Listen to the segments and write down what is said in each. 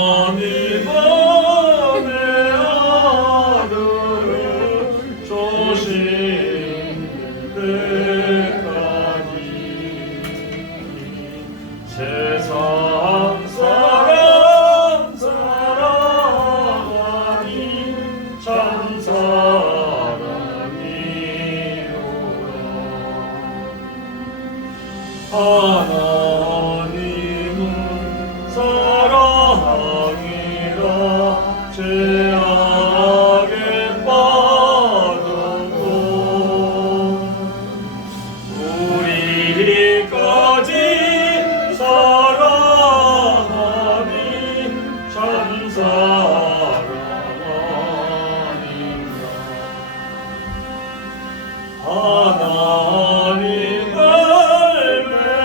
하나님은 내 아들을 조신 때까지 세상 사랑 사랑하니 참 사랑이로라. 하나님은 사랑이라 죄악에 빠졌고 우리까지 사랑하니 참 사랑 아닌가. 하나님을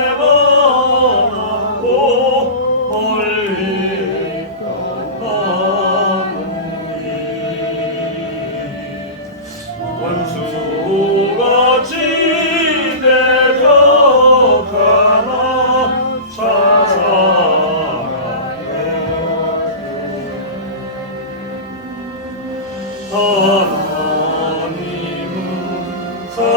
배반하고 멀리 떠나느니 원수같이 대적하나 참 사랑했구나. 하나님은 사랑이라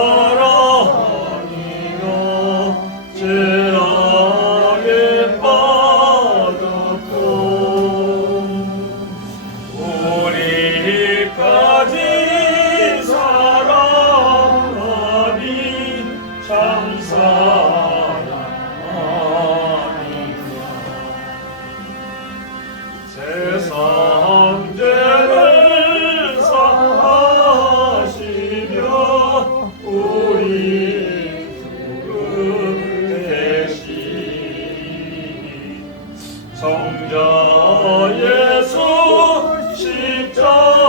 죄악에 빠졌고 우리까지 사랑하니 참 사랑 아닌가. 세상 죄를 사하시며 우리 죽음 대신 성자 예수 십자가에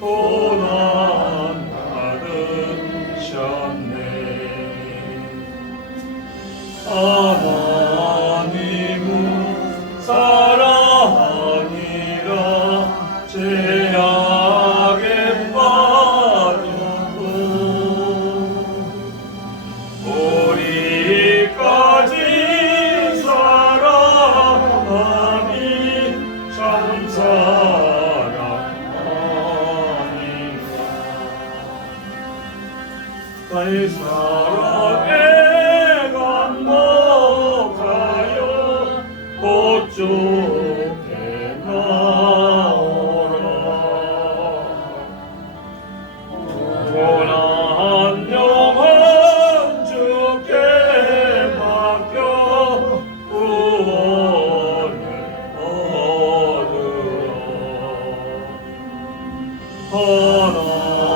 고난 받으셨네. 하나님은 사랑이라 죄악에 빠졌고 우리까지 사랑하니 참 사랑 아닌가. 나의 사랑에 감독하여 곧 좋게 나오라. 고난 영혼 주께 맡겨 구원을 얻으라.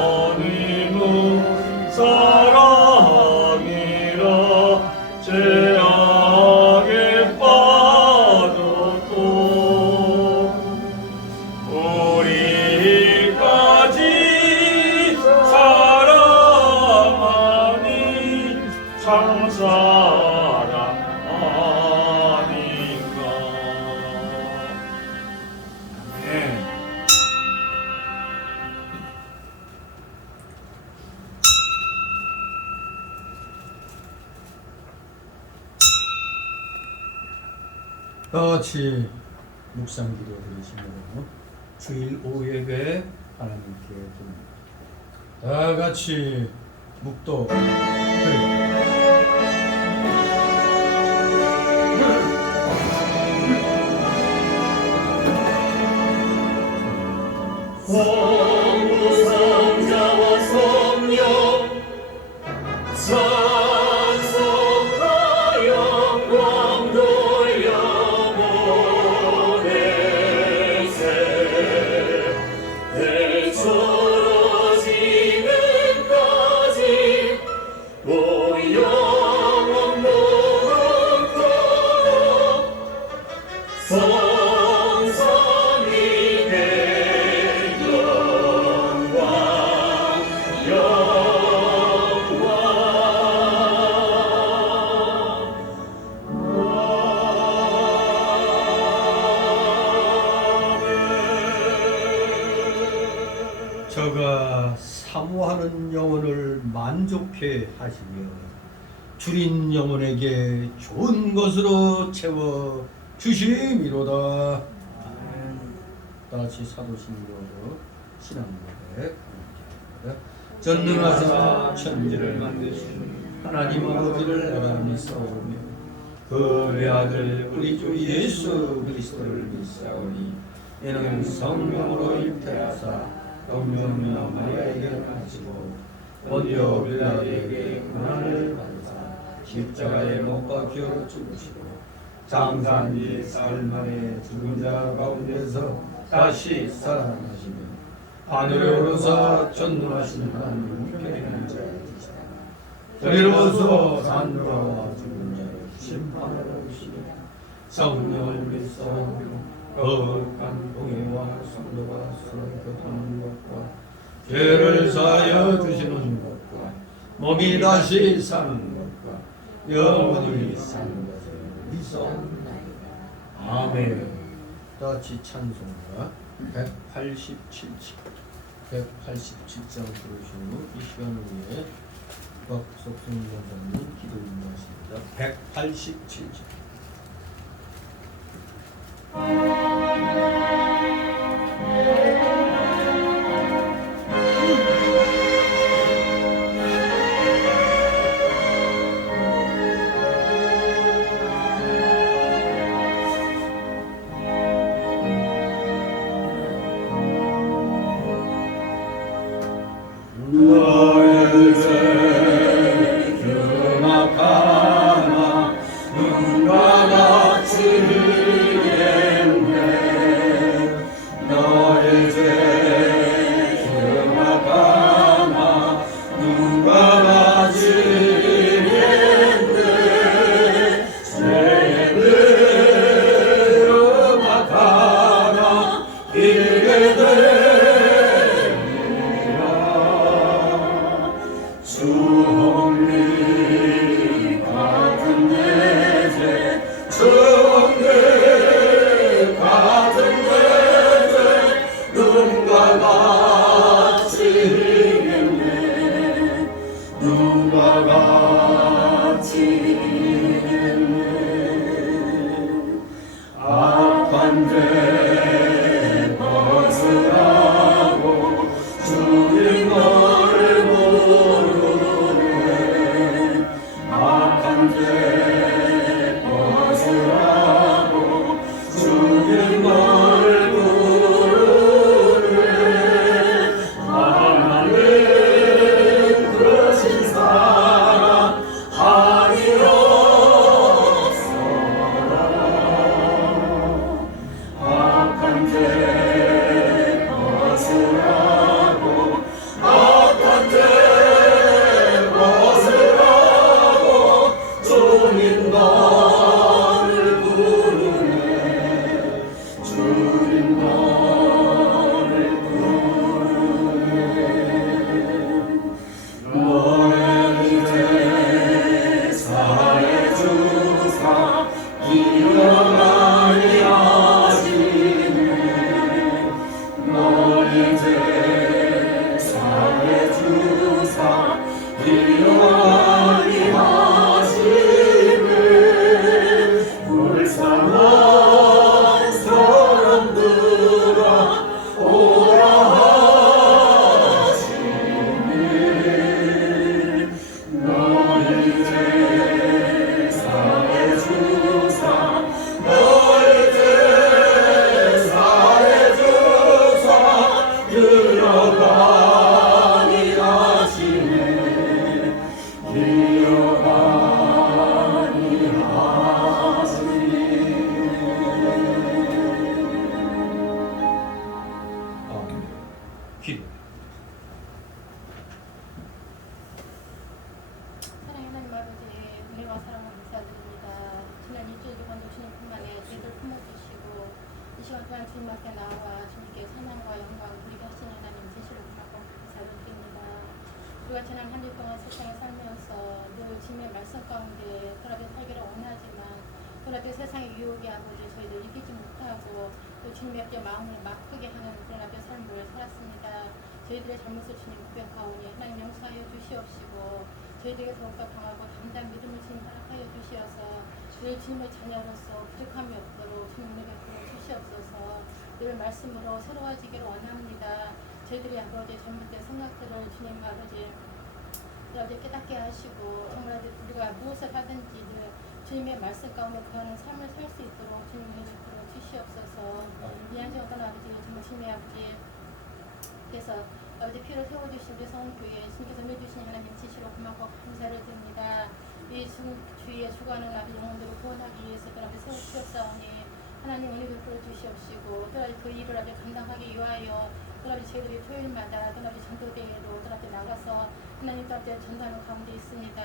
하나님은 사랑이라 죄악에 빠졌고 우리까지 사랑하니 참 사랑 아닌가. 아멘. 다 같이 묵상 기도 드리시며 주일 오후 예배 하나님께 드립니다. 다 같이 묵도 성부 성자와 성령 찬송과 영광 돌려보내세. 대처로 지금까지 오 영원 무궁토록 성삼위 저가 사모하는 영혼을 만족해 하시며 줄인 영혼에게 좋은 것으로 채워 주심이로다. 다같이 사도신경으로 신앙고백. 전능하사 천지를 만드신 하나님 아버지를 내가 믿사오며 그 외아들 우리 주 예수 그리스도를 믿사오니 이는 성령으로 잉태하사 동정녀 마리아에게 나시고 본디오 빌라도에게 고난을 받으사 십자가에 못 박혀 죽으시고 장사한 지 사흘 만에 죽은 자 가운데서 다시 살아나시며 하늘에 오르사 전능하신 하나님 우편에 앉아 계시다. 저리로서 산자와 죽은 자를 심판하러 오시며 성령을 믿사오며 거룩한 공예와 성도가 서로 교통하는 것과 죄를 사하여 주시는 것과 몸이 다시 사는 것과 영원히 사는 것을 믿사옵나이다. 아멘. 다같이 찬송가 187장 187장 부르시고 이 시간을 위해 박석순 원장님 기도 인도하십니다. 187장. 너의 죄 그나가나 눈과 같이 흘리겠네. 너의 죄 그나가나 눈과 같이 흘리겠네. 죄를 그나가나 빌게 되 주홍리 같은 내 죄, 주홍리 같은 내 죄, 눈과 같이 흘리겠네. 눈과 같이 흘리겠네. 악한 죄 벗으라고 주님 너를 부르네. 악한 죄 벗으라고 주님 너를 부르네. 하나님 그러신 사랑 아니었어라. 악한 죄 벗으라고 악한 죄 벗으라고 주님 너를 부르네. 주님 너를 부르네. 너의 죄 사해 주사 기억하니 하시네. 너의 죄 사해 주사 기억하니 하시네. 불쌍한 사람들아 오라 하시네. 너의 죄 사해 주사 너의 죄 사해 주사 기억하니 하시네. 기억하니 하시네. 기도. 사랑의 하나님 아버지, 은혜와 사랑을 감사드립니다. 지난 일주일 동안 오시는 분만에 저희들 품어주시고 이 시간 또한 주님 앞에 나와 주님께 찬양과 영광 드리게 하시는 하나님 제시를 고맙고 감사드립니다. 우리가 지난 한 주 동안 세상에 살면서 늘 주님의 말씀 가운데 그렇게 살기를 원하지만 그렇게 세상의 유혹이 아버지 저희들 이기지 못하고 또 주님 앞에 마음을 막히게 하는 그런 앞에 삶을 살았습니다. 저희들의 잘못을 주님 고백하오니 하나님 용서하여 주시옵시고 저희들에게 더욱더 강하고 담대한 믿음을 주님 허락하여 주시어서 늘 주님의 자녀로서 부족함이 없도록 주님의 베풀어 주시옵소서. 늘 말씀으로 새로워지기를 원합니다. 저희들이 아버지 잘못된 생각들을 주님 아버지 깨닫게 하시고 정말 우리가 무엇을 하든지 늘 주님의 말씀 가운데 거하는 삶을 살 수 있도록 주님의 베풀어 주시옵소서. 이 한시간 동안 아버지 정말 주님의 아버지께서 아버지 피를 세워주신 우리 성교회 주님께서 해주신 하나님 지시로 고맙고 감사를 드립니다. 이 주위에 주관하는 아버지 영혼들을 구원하기 위해서 아버지 세우시옵사오니 하나님 은혜 베풀어 주시옵시고 또 그 일을 아버지 감당하기 위하여 또 아버지 저희들이 토요일마다 또 아버지 전도대회로 또 아버지 나가서 하나님 또 아버지 전도하는 가운데 있습니다.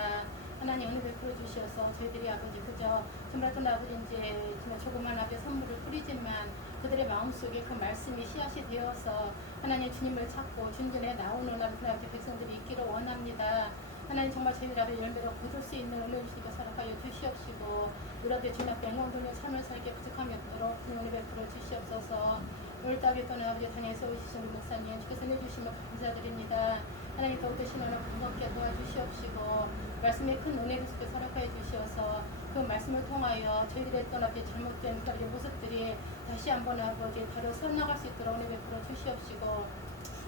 하나님 은혜 베풀어 주셔서 저희들이 아버지 그저 정말 또 아버지 이제 정말 조그만 아버지 선물을 뿌리지만 그들의 마음속에 그 말씀이 씨앗이 되어서 하나님 주님을 찾고 준전에 나오는 아버지 백성들이 있기를 원합니다. 하나님 정말 저희들 아버지 열매로 거둘 수 있는 은혜 주시고 살아가여 주시옵시고 우리들 주님 앞에 영광돌려 삶을 살게 부족함이 없도록 은혜 베풀어 주시옵소서. 오늘 따위 또는 아버지 단에 세우시신 우리 목사님 주께서 내주시면 감사드립니다. 하나님 더욱더 신원을 반갑게 도와주시옵시고 말씀에 큰 은혜 주시고 살아가여 주시어서 그 말씀을 통하여 저희들의 또 아버지 잘못된 그 모습들이 다시 한번 아버지 바로 서나갈 수 있도록 은혜 베풀어 주시옵시고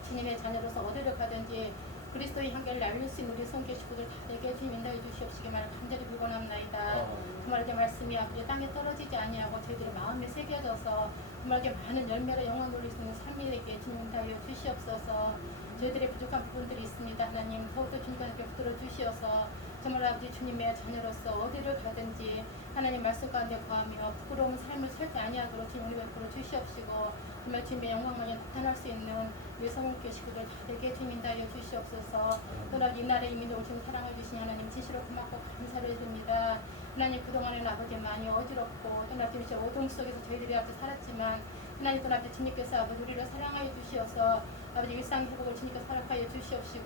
주님의 자녀로서 어디를 가든지 그리스도의 향기를 알릴 수 있는 우리 성교 식구들 다에게 주님 인도해 주시옵시기만 간절히 불건합나이다. 정말 이렇게 말씀이 아버지 땅에 떨어지지 아니하고 저희들의 마음에 새겨져서 정말 이렇게 많은 열매로 영광 돌릴 수 있는 삶에게 주님 인도하여 주시옵소서. 저희들의 부족한 부분들이 있습니다. 하나님 더욱더 주님께 붙들어 주시어서 정말 아버지 주님의 자녀로서 어디를 가든지 하나님 말씀 가운데 거하며 부끄러운 삶을 살지 아니하도록 주님 은혜 베풀어 주시옵시고 정말 주님의 영광만이 나타날 수 있는 우리 성공교 식구들 다되게 주님 인도하여 주시옵소서. 또한 이 나라의 민족을 주님 사랑해 주신 하나님 진실로 고맙고 감사를 드립니다. 하나님 그동안에는 아버지 많이 어지럽고 또한 아버지 어둠 속에서 저희들이 아버지 살았지만 하나님 또한 아버지 주님께서 아버지 우리를 사랑하여 주시어서 아버지 일상 회복을 주님께서 허락하여 주시옵시고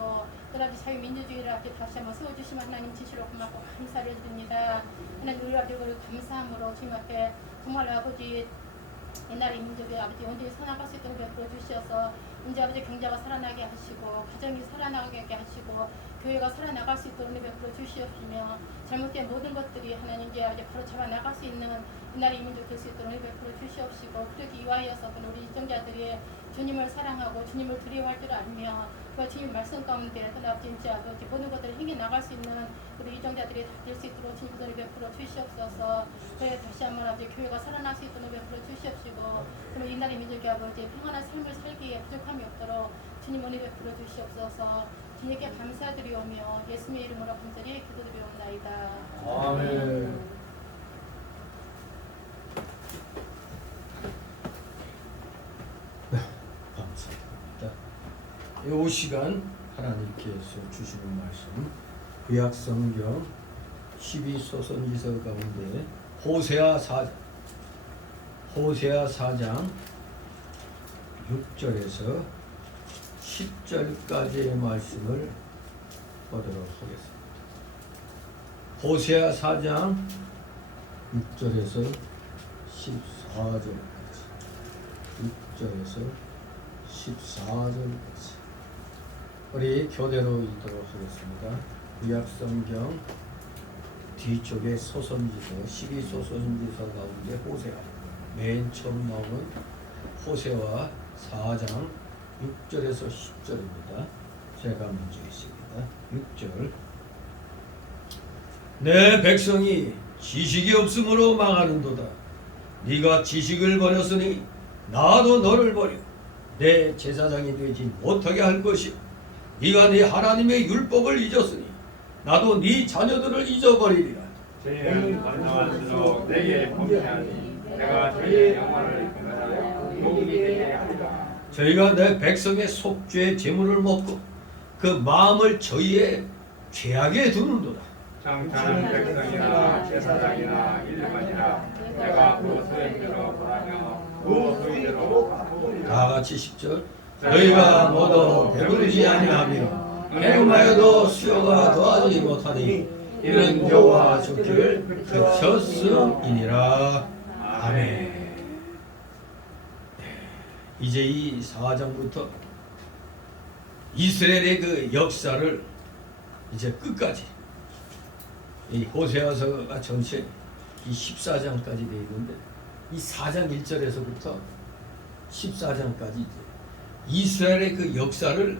또 아버지 자유민주주의를 아버지 다시 한번 세워주시면 하나님 진실로 고맙고 감사를 드립니다. 하나님 우리 아버지 감사함으로 주님 앞에 정말 아버지 옛날의 민족의 아버지 온전히 살아나갈 수 있도록 베풀어 주셔서 이제 아버지 경제가 살아나게 하시고 가정이 살아나게 하시고 교회가 살아나갈 수 있도록 베풀어 주시옵시며 잘못된 모든 것들이 하나님 이제 아버지 바로 잡아 나갈 수 있는 이날의 민족 될 수 있도록 베풀어 주시옵시고 그렇게 이와이어서 우리 시청자들이 주님을 사랑하고 주님을 두려워할 줄 알며 그 주님 말씀 가운데 아버지 진짜 아버지 모든 것들을 행해 나갈 수 있는 우리 이정자들이 다 될 수 있도록 주님 은혜 베풀어 주시옵소서. 그래 다시 한번 아버지 교회가 살아날 수 있도록 베풀어 주시옵시고 그럼 이날의 민족이 아버지 평안한 삶을 살기에 부족함이 없도록 주님 은혜 베풀어 주시옵소서. 주님께 감사드리오며 예수님의 이름으로 간절히 기도드리옵나이다. 아멘. 이 시간 하나님께서 주시는 말씀 구약성경 12소선지서 가운데 호세아 4장 6절에서 10절까지의 말씀을 보도록 하겠습니다. 호세아 4장 6절에서 14절까지 6절에서 14절까지 우리 교대로 읽도록 하겠습니다. 구약성경 뒤쪽에 소선지서 12소선지서 가운데 호세아 맨 처음 나오는 호세아 4장 6절에서 10절입니다. 제가 먼저 있습니다. 6절 내 백성이 지식이 없으므로 망하는도다. 네가 지식을 버렸으니 나도 너를 버려 내 제사장이 되지 못하게 할 것이요 네가 네 하나님의 율법을 잊었으니 나도 네 자녀들을 잊어버리리라. 죄는 반성할수록 내게 범죄하니 내가 저희의 영혼을 분하여 욕이 되게 하리라. 저희가 내 백성의 속죄 제물을 먹고 그 마음을 저희의 죄악에 두는도다. 장차는 백성이나 제사장이나 일반이나 내가 그 소행대로 보라며 그 소위대로 갚으리라. 다 같이 10절 너희가 모두 배부르지 아니하며 해금하여도 수요가 더하지 못하니 이는 여호와 주기를 그쳤음이니라. 아멘. 이제 이 4장부터 이스라엘의 그 역사를 이제 끝까지 이 호세아서가 전체 이 14장까지 되어 있는데 이 4장 1절에서부터 14장까지 이제 이스라엘의 그 역사를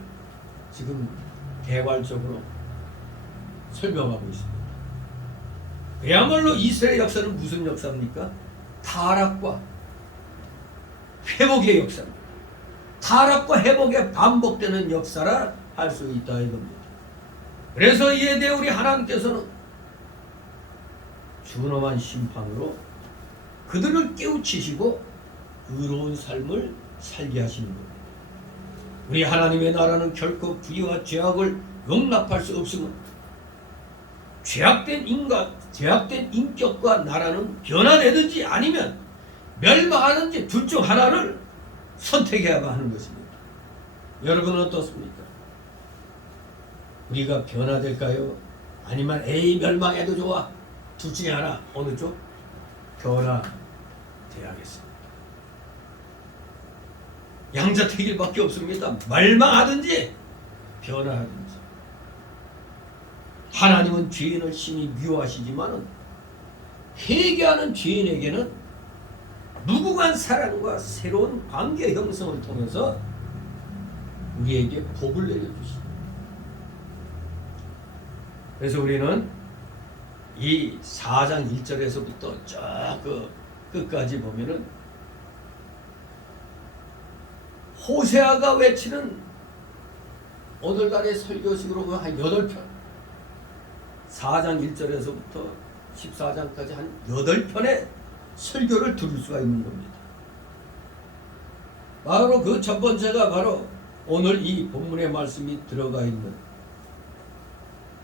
지금 개괄적으로 설명하고 있습니다. 그야말로 이스라엘 역사는 무슨 역사입니까? 타락과 회복의 역사입니다. 타락과 회복의 반복되는 역사라 할 수 있다 이겁니다. 그래서 이에 대해 우리 하나님께서는 준엄한 심판으로 그들을 깨우치시고 의로운 삶을 살게 하시는 겁니다. 우리 하나님의 나라는 결코 불의와 죄악을 용납할 수 없으므로 죄악된 인간, 죄악된 인격과 나라는 변화되든지 아니면 멸망하는지 둘 중 하나를 선택해야만 하는 것입니다. 여러분은 어떻습니까? 우리가 변화될까요? 아니면 에이 멸망해도 좋아? 둘 중에 하나 어느 쪽? 변화돼야겠습니다. 양자택일밖에 없습니다. 멸망하든지 변화하든지. 하나님은 죄인을 심히 미워하시지만은 회개하는 죄인에게는 무궁한 사랑과 새로운 관계 형성을 통해서 우리에게 복을 내려주십니다. 그래서 우리는 이 4장 1절에서부터 쭉 그 끝까지 보면은 호세아가 외치는 오늘날의 설교식으로 한 8편 4장 1절에서부터 14장까지 한 8편의 설교를 들을 수가 있는 겁니다. 바로 그 첫 번째가 바로 오늘 이 본문의 말씀이 들어가 있는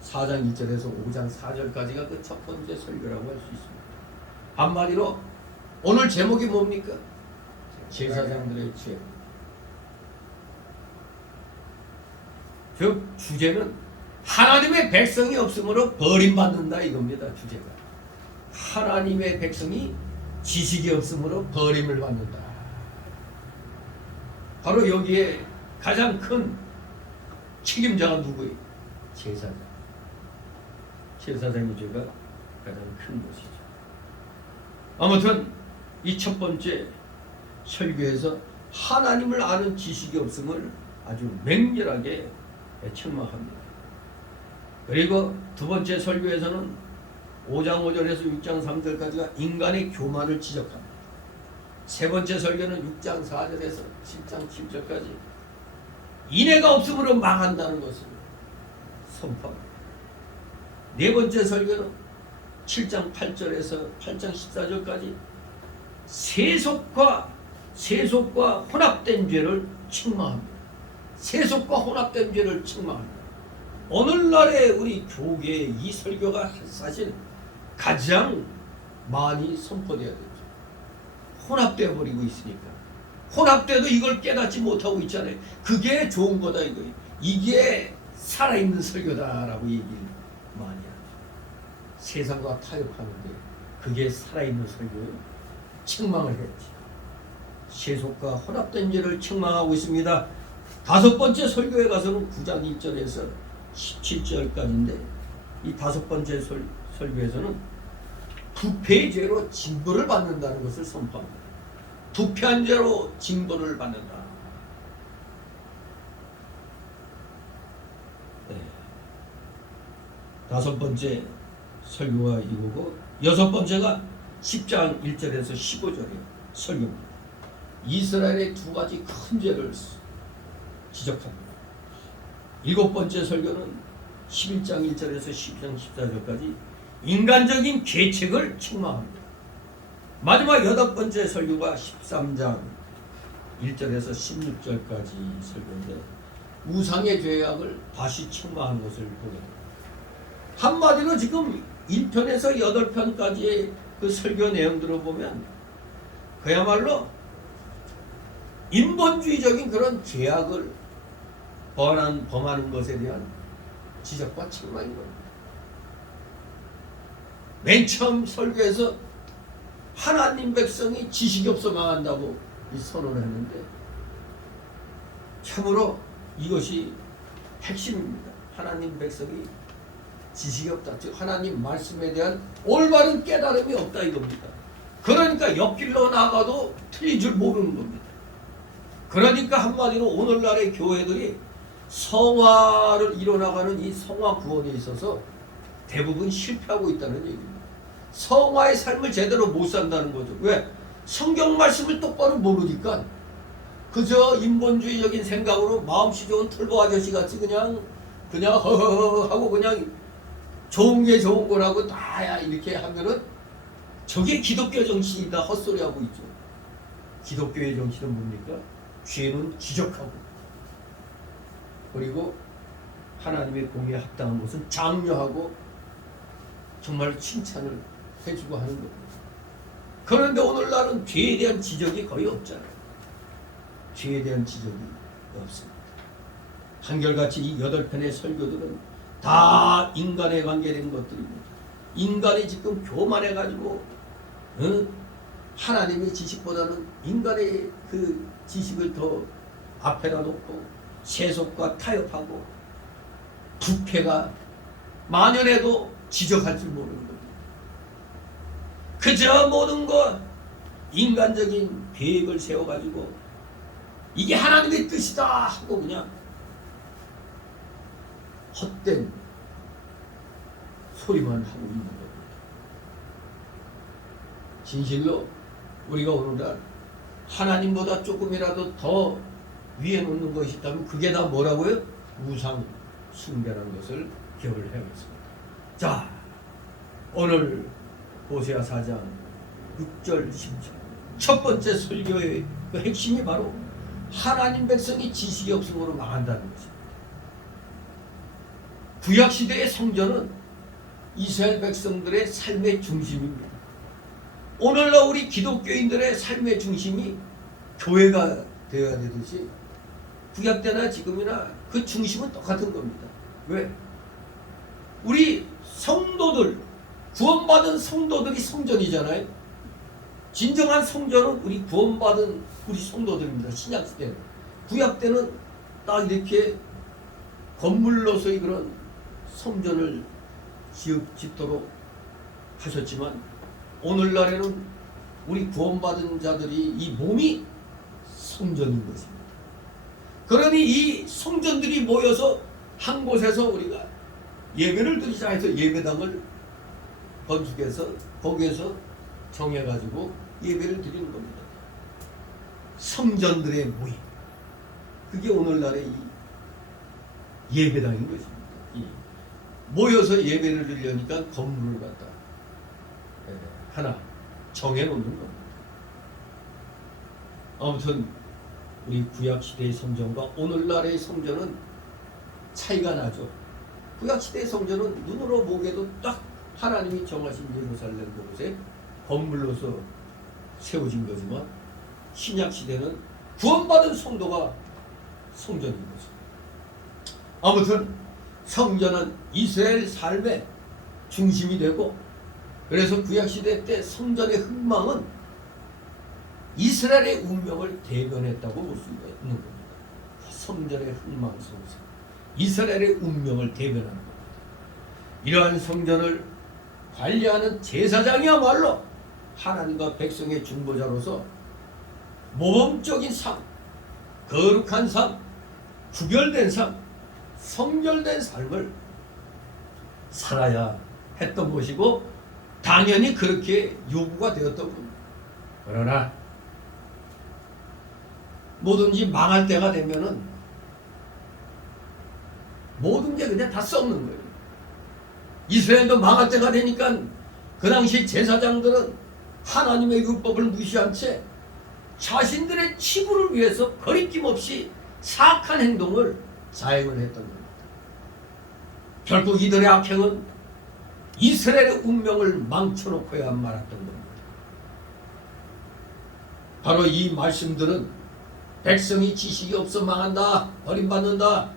4장 1절에서 5장 4절까지가 그 첫 번째 설교라고 할 수 있습니다. 한마디로 오늘 제목이 뭡니까? 제사장들의 죄. 즉 주제는 하나님의 백성이 없으므로 버림받는다 이겁니다. 주제가 하나님의 백성이 지식이 없으므로 버림을 받는다. 바로 여기에 가장 큰 책임자가 누구예요? 제사장. 제사장의 죄가 가장 큰 것이죠. 아무튼 이 첫 번째 설교에서 하나님을 아는 지식이 없음을 아주 맹렬하게 책망합니다. 그리고 두 번째 설교에서는 5장 5절에서 6장 3절까지가 인간의 교만을 지적합니다. 세 번째 설교는 6장 4절에서 7장 7절까지 인애가 없으므로 망한다는 것을 선포합니다. 네 번째 설교는 7장 8절에서 8장 14절까지 세속과 혼합된 죄를 책망합니다. 세속과 혼합된 죄를 책망합니다. 오늘날의 우리 교계의 이 설교가 사실 가장 많이 선포되어야 되죠. 혼합되어 버리고 있으니까. 혼합돼도 이걸 깨닫지 못하고 있잖아요. 그게 좋은 거다 이거예요. 이게 살아있는 설교다라고 얘기를 많이 하죠. 세상과 타협하는데 그게 살아있는 설교예요. 책망을 했지. 세속과 혼합된 죄를 책망하고 있습니다. 다섯 번째 설교에 가서는 9장 1절에서 17절까지인데 이 다섯 번째 설교에서는 부패의 죄로 징벌을 받는다는 것을 선포합니다. 부패한 죄로 징벌을 받는다. 네. 다섯 번째 설교가 이거고 여섯 번째가 10장 1절에서 15절의 설교입니다. 이스라엘의 두 가지 큰 죄를 지적합니다. 일곱 번째 설교는 11장 1절에서 12장 14절까지 인간적인 계책을 책망합니다. 마지막 여덟 번째 설교가 13장 1절에서 16절까지 설교인데 우상의 죄악을 다시 책망하는 것을 보게 됩니다. 한마디로 지금 1편에서 8편까지의 그 설교 내용들을 보면 그야말로 인본주의적인 그런 죄악을 범하는 것에 대한 지적과 책망인 겁니다. 맨 처음 설교에서 하나님 백성이 지식이 없어 망한다고 선언을 했는데 참으로 이것이 핵심입니다. 하나님 백성이 지식이 없다. 즉 하나님 말씀에 대한 올바른 깨달음이 없다 이겁니다. 그러니까 옆길로 나가도 틀린 줄 모르는 겁니다. 그러니까 한마디로 오늘날의 교회들이 성화를 이뤄나가는 이 성화 구원에 있어서 대부분 실패하고 있다는 얘기입니다. 성화의 삶을 제대로 못 산다는 거죠. 왜? 성경 말씀을 똑바로 모르니까 그저 인본주의적인 생각으로 마음씨 좋은 털보 아저씨 같이 그냥 허허허 하고 그냥 좋은 게 좋은 거라고 다야 이렇게 하면은 저게 기독교 정신이다 헛소리하고 있죠. 기독교의 정신은 뭡니까? 죄는 지적하고 그리고 하나님의 공의에 합당한 것은 장려하고 정말 칭찬을 해주고 하는 겁니다. 그런데 오늘날은 죄에 대한 지적이 거의 없잖아요. 죄에 대한 지적이 없습니다. 한결같이 이 8편의 설교들은 다 인간에 관계된 것들입니다. 인간이 지금 교만해가지고 하나님의 지식보다는 인간의 그 지식을 더 앞에다 놓고 세속과 타협하고 부패가 만연해도 지적할 줄 모르는 겁니다. 그저 모든 것 인간적인 계획을 세워가지고 이게 하나님의 뜻이다 하고 그냥 헛된 소리만 하고 있는 겁니다. 진실로 우리가 오늘날 하나님보다 조금이라도 더 위에 놓는 것이 있다면 그게 다 뭐라고요? 우상 숭배라는 것을 기억을 해야겠습니다. 자, 오늘 호세아 4장 6절 10절 첫 번째 설교의 그 핵심이 바로 하나님 백성이 지식이 없음으로 망한다는 것입니다. 구약시대의 성전은 이스라엘 백성들의 삶의 중심입니다. 오늘날 우리 기독교인들의 삶의 중심이 교회가 되어야 되듯이 구약 때나 지금이나 그 중심은 똑같은 겁니다. 왜? 우리 성도들, 구원받은 성도들이 성전이잖아요. 진정한 성전은 우리 구원받은 우리 성도들입니다. 신약시대는. 구약 때는 딱 이렇게 건물로서의 그런 성전을 짓도록 하셨지만 오늘날에는 우리 구원받은 자들이 이 몸이 성전인 것입니다. 그러니 이 성전들이 모여서 한 곳에서 우리가 예배를 드리자 해서 예배당을 건축해서 거기에서 정해가지고 예배를 드리는 겁니다. 성전들의 모임. 그게 오늘날의 이 예배당인 것입니다. 모여서 예배를 드리려니까 건물을 갖다 하나 정해놓는 겁니다. 아무튼 우리 구약시대의 성전과 오늘날의 성전은 차이가 나죠. 구약시대의 성전은 눈으로 보기에도 딱 하나님이 정하신 예루살렘 그곳에 건물로서 세워진 거지만 신약시대는 구원받은 성도가 성전인 거죠. 아무튼 성전은 이스라엘 삶의 중심이 되고 그래서 구약시대 때 성전의 흥망은 이스라엘의 운명을 대변했다고 볼 수 있는 겁니다. 성전의 흥망 속에서 이스라엘의 운명을 대변하는 겁니다. 이러한 성전을 관리하는 제사장이야말로 하나님과 백성의 중보자로서 모범적인 삶, 거룩한 삶, 구별된 삶, 성결된 삶을 살아야 했던 것이고 당연히 그렇게 요구가 되었던 겁니다. 그러나 뭐든지 망할 때가 되면은 모든 게 그냥 다 썩는 거예요. 이스라엘도 망할 때가 되니까 그 당시 제사장들은 하나님의 율법을 무시한 채 자신들의 치부를 위해서 거리낌 없이 사악한 행동을 자행을 했던 겁니다. 결국 이들의 악행은 이스라엘의 운명을 망쳐놓고야 말았던 겁니다. 바로 이 말씀들은 백성이 지식이 없어 망한다, 버림받는다,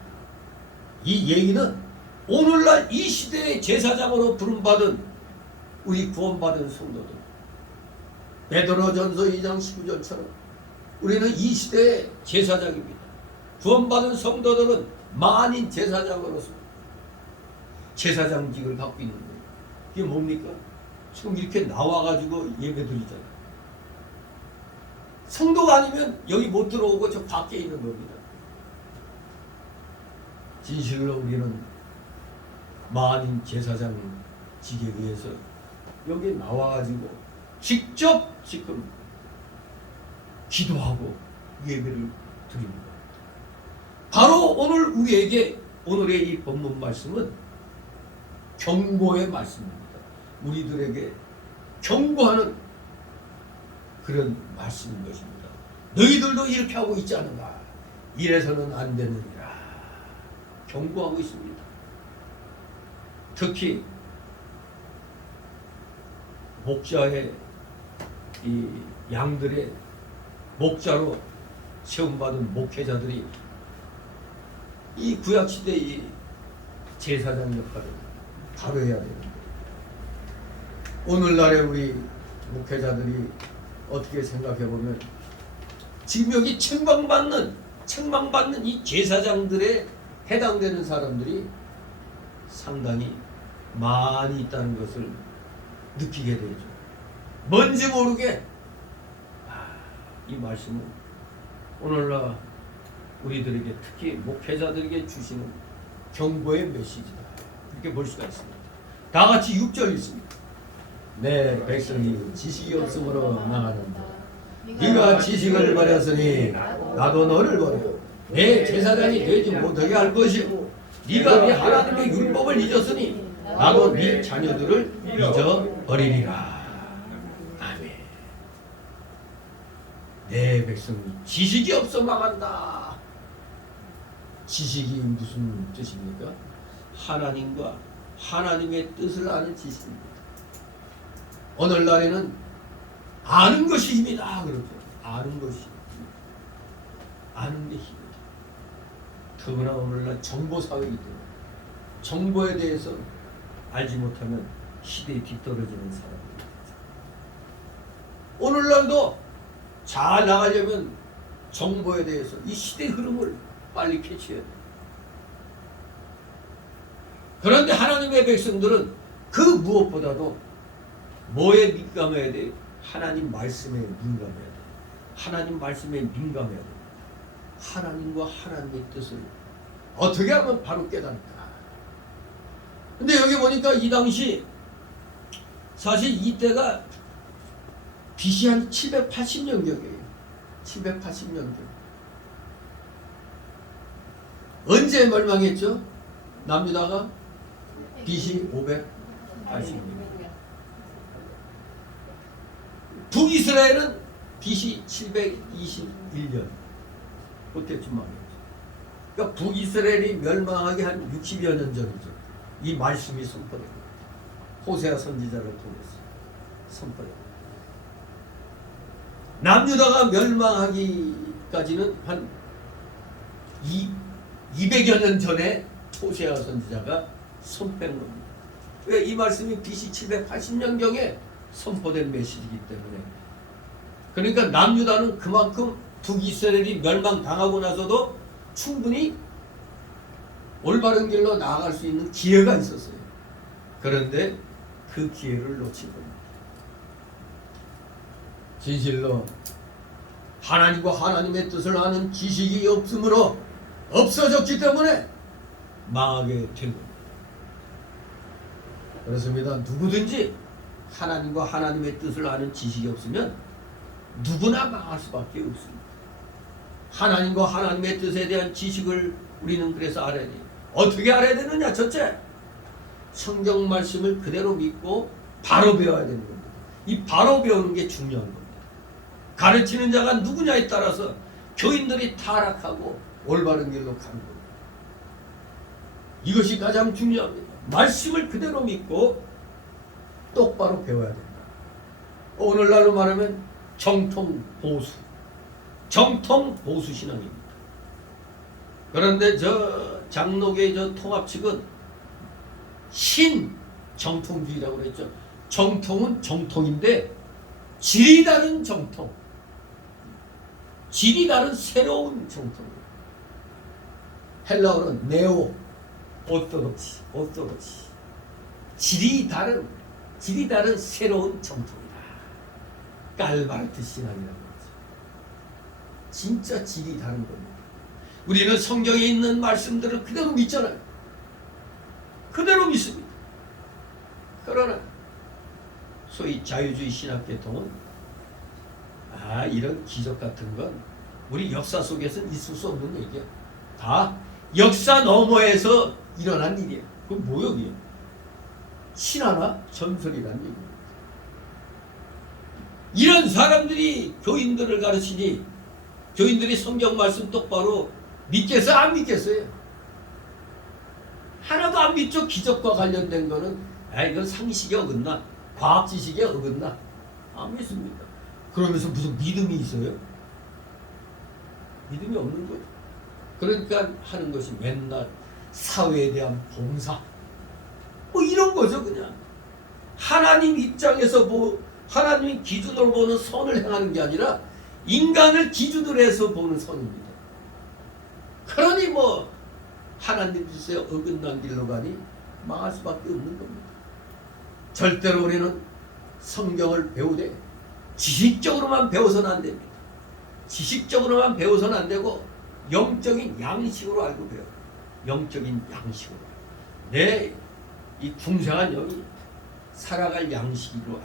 이 얘기는 오늘날 이 시대의 제사장으로 부름받은 우리 구원받은 성도들, 베드로전서 2장 19절처럼 우리는 이 시대의 제사장입니다. 구원받은 성도들은 만인 제사장으로서 제사장직을 갖고 있는 거예요. 이게 뭡니까? 지금 이렇게 나와가지고 예배드리잖아요. 성도가 아니면 여기 못 들어오고 저 밖에 있는 겁니다. 진실로 우리는 만인 제사장직에 의해서 여기 나와가지고 직접 지금 기도하고 예배를 드립니다. 바로 오늘 우리에게 오늘의 이 본문 말씀은 경고의 말씀입니다. 우리들에게 경고하는 그런 말씀인 것입니다. 너희들도 이렇게 하고 있지 않은가? 이래서는 안 되느니라. 경고하고 있습니다. 특히 목자의 이 양들의 목자로 세움받은 목회자들이 이 구약시대의 제사장 역할을 다뤄야 되는데 오늘날의 우리 목회자들이 어떻게 생각해보면 지금 여기 책망받는 이 제사장들에 해당되는 사람들이 상당히 많이 있다는 것을 느끼게 되죠. 뭔지 모르게 이 말씀은 오늘날 우리들에게 특히 목회자들에게 주시는 경고의 메시지다. 이렇게 볼 수가 있습니다. 다 같이 6절 읽습니다. 내 백성이 지식이 없으므로 망하는다. 네가 지식을 버렸으니 나도 너를 버려 내 제사장이 되지 못하게 할 것이고 네가 네 하나님의 율법을 잊었으니 나도 네 자녀들을 잊어버리리라. 아멘. 내 백성이 지식이 없어 망한다. 지식이 무슨 뜻입니까? 하나님과 하나님의 뜻을 아는 지식입니다. 오늘날에는 아는 것이 힘이다 그러죠. 아는 것이 아는 게 힘이다. 더구나 오늘날 정보사회이기 때문에 정보에 대해서 알지 못하면 시대에 뒤떨어지는 사람입니다. 오늘날도 잘 나가려면 정보에 대해서 이 시대 흐름을 빨리 캐치해야 돼요. 그런데 하나님의 백성들은 그 무엇보다도 뭐에 민감해야 돼요? 하나님 말씀에 민감해야 돼요. 하나님 말씀에 민감해야 돼요. 하나님과 하나님의 뜻을 어떻게 하면 바로 깨달을까? 근데 여기 보니까 이 당시 사실 이때가 BC 한 780년경이에요. 780년경. 언제 멸망했죠? 남유다가 BC 580년. 북이스라엘은 BC 721년. 그때쯤 망했죠. 그러니까 북이스라엘이 멸망하기 한 60여 년 전이죠. 이 말씀이 선포됩니다. 호세아 선지자를 통해서 선포됩니다. 남유다가 멸망하기까지는 한 200여 년 전에 호세아 선지자가 선포한 겁니다. 왜 이 말씀이 BC 780년경에 선포된 메시지이기 때문에. 그러니까 남유다는 그만큼 북이스라엘이 멸망당하고 나서도 충분히 올바른 길로 나아갈 수 있는 기회가 있었어요. 그런데 그 기회를 놓친 겁니다. 진실로 하나님과 하나님의 뜻을 아는 지식이 없으므로 없어졌기 때문에 망하게 된 겁니다. 그렇습니다. 누구든지 하나님과 하나님의 뜻을 아는 지식이 없으면 누구나 망할 수밖에 없습니다. 하나님과 하나님의 뜻에 대한 지식을 우리는 그래서 알아야 돼요. 어떻게 알아야 되느냐? 첫째, 성경 말씀을 그대로 믿고 바로 배워야 되는 겁니다. 이 바로 배우는 게 중요한 겁니다. 가르치는 자가 누구냐에 따라서 교인들이 타락하고 올바른 길로 가는 겁니다. 이것이 가장 중요합니다. 말씀을 그대로 믿고 똑바로 배워야 된다. 오늘날로 말하면 정통보수 신앙입니다. 그런데 저 장로교의 저 통합 측은 신정통주의라고 그랬죠. 정통은 정통인데 질이 다른 정통, 질이 다른 새로운 정통입니다. 헬라어는 네오 오토독시. 질이 다른 새로운 정통이다. 깔바르트 신학이라고 하죠. 진짜 질이 다른 겁니다. 우리는 성경에 있는 말씀들을 그대로 믿잖아요. 그대로 믿습니다. 그러나 소위 자유주의 신학계통은 이런 기적 같은 건 우리 역사 속에서는 있을 수 없는 얘기야. 다 역사 너머에서 일어난 일이에요. 그건 뭐예요? 신화나 전설이라는 얘기입니다. 이런 사람들이 교인들을 가르치니 교인들이 성경 말씀 똑바로 믿겠어요? 안 믿겠어요? 하나도 안 믿죠. 기적과 관련된 거는 이건 상식에 어긋나, 과학 지식에 어긋나, 안 믿습니다. 그러면서 무슨 믿음이 있어요? 믿음이 없는 거죠. 그러니까 하는 것이 맨날 사회에 대한 봉사, 뭐 이런 거죠. 그냥 하나님 입장에서 하나님 기준으로 보는 선을 행하는 게 아니라 인간을 기준으로 해서 보는 선입니다. 그러니 뭐 하나님 뜻에 어긋난 길로 가니 망할 수밖에 없는 겁니다. 절대로 우리는 성경을 배우되 지식적으로만 배워서는 안 됩니다. 지식적으로만 배워서는 안 되고 영적인 양식으로 알고 배워요. 영적인 양식으로. 내 이 궁생한 영이 살아갈 양식으로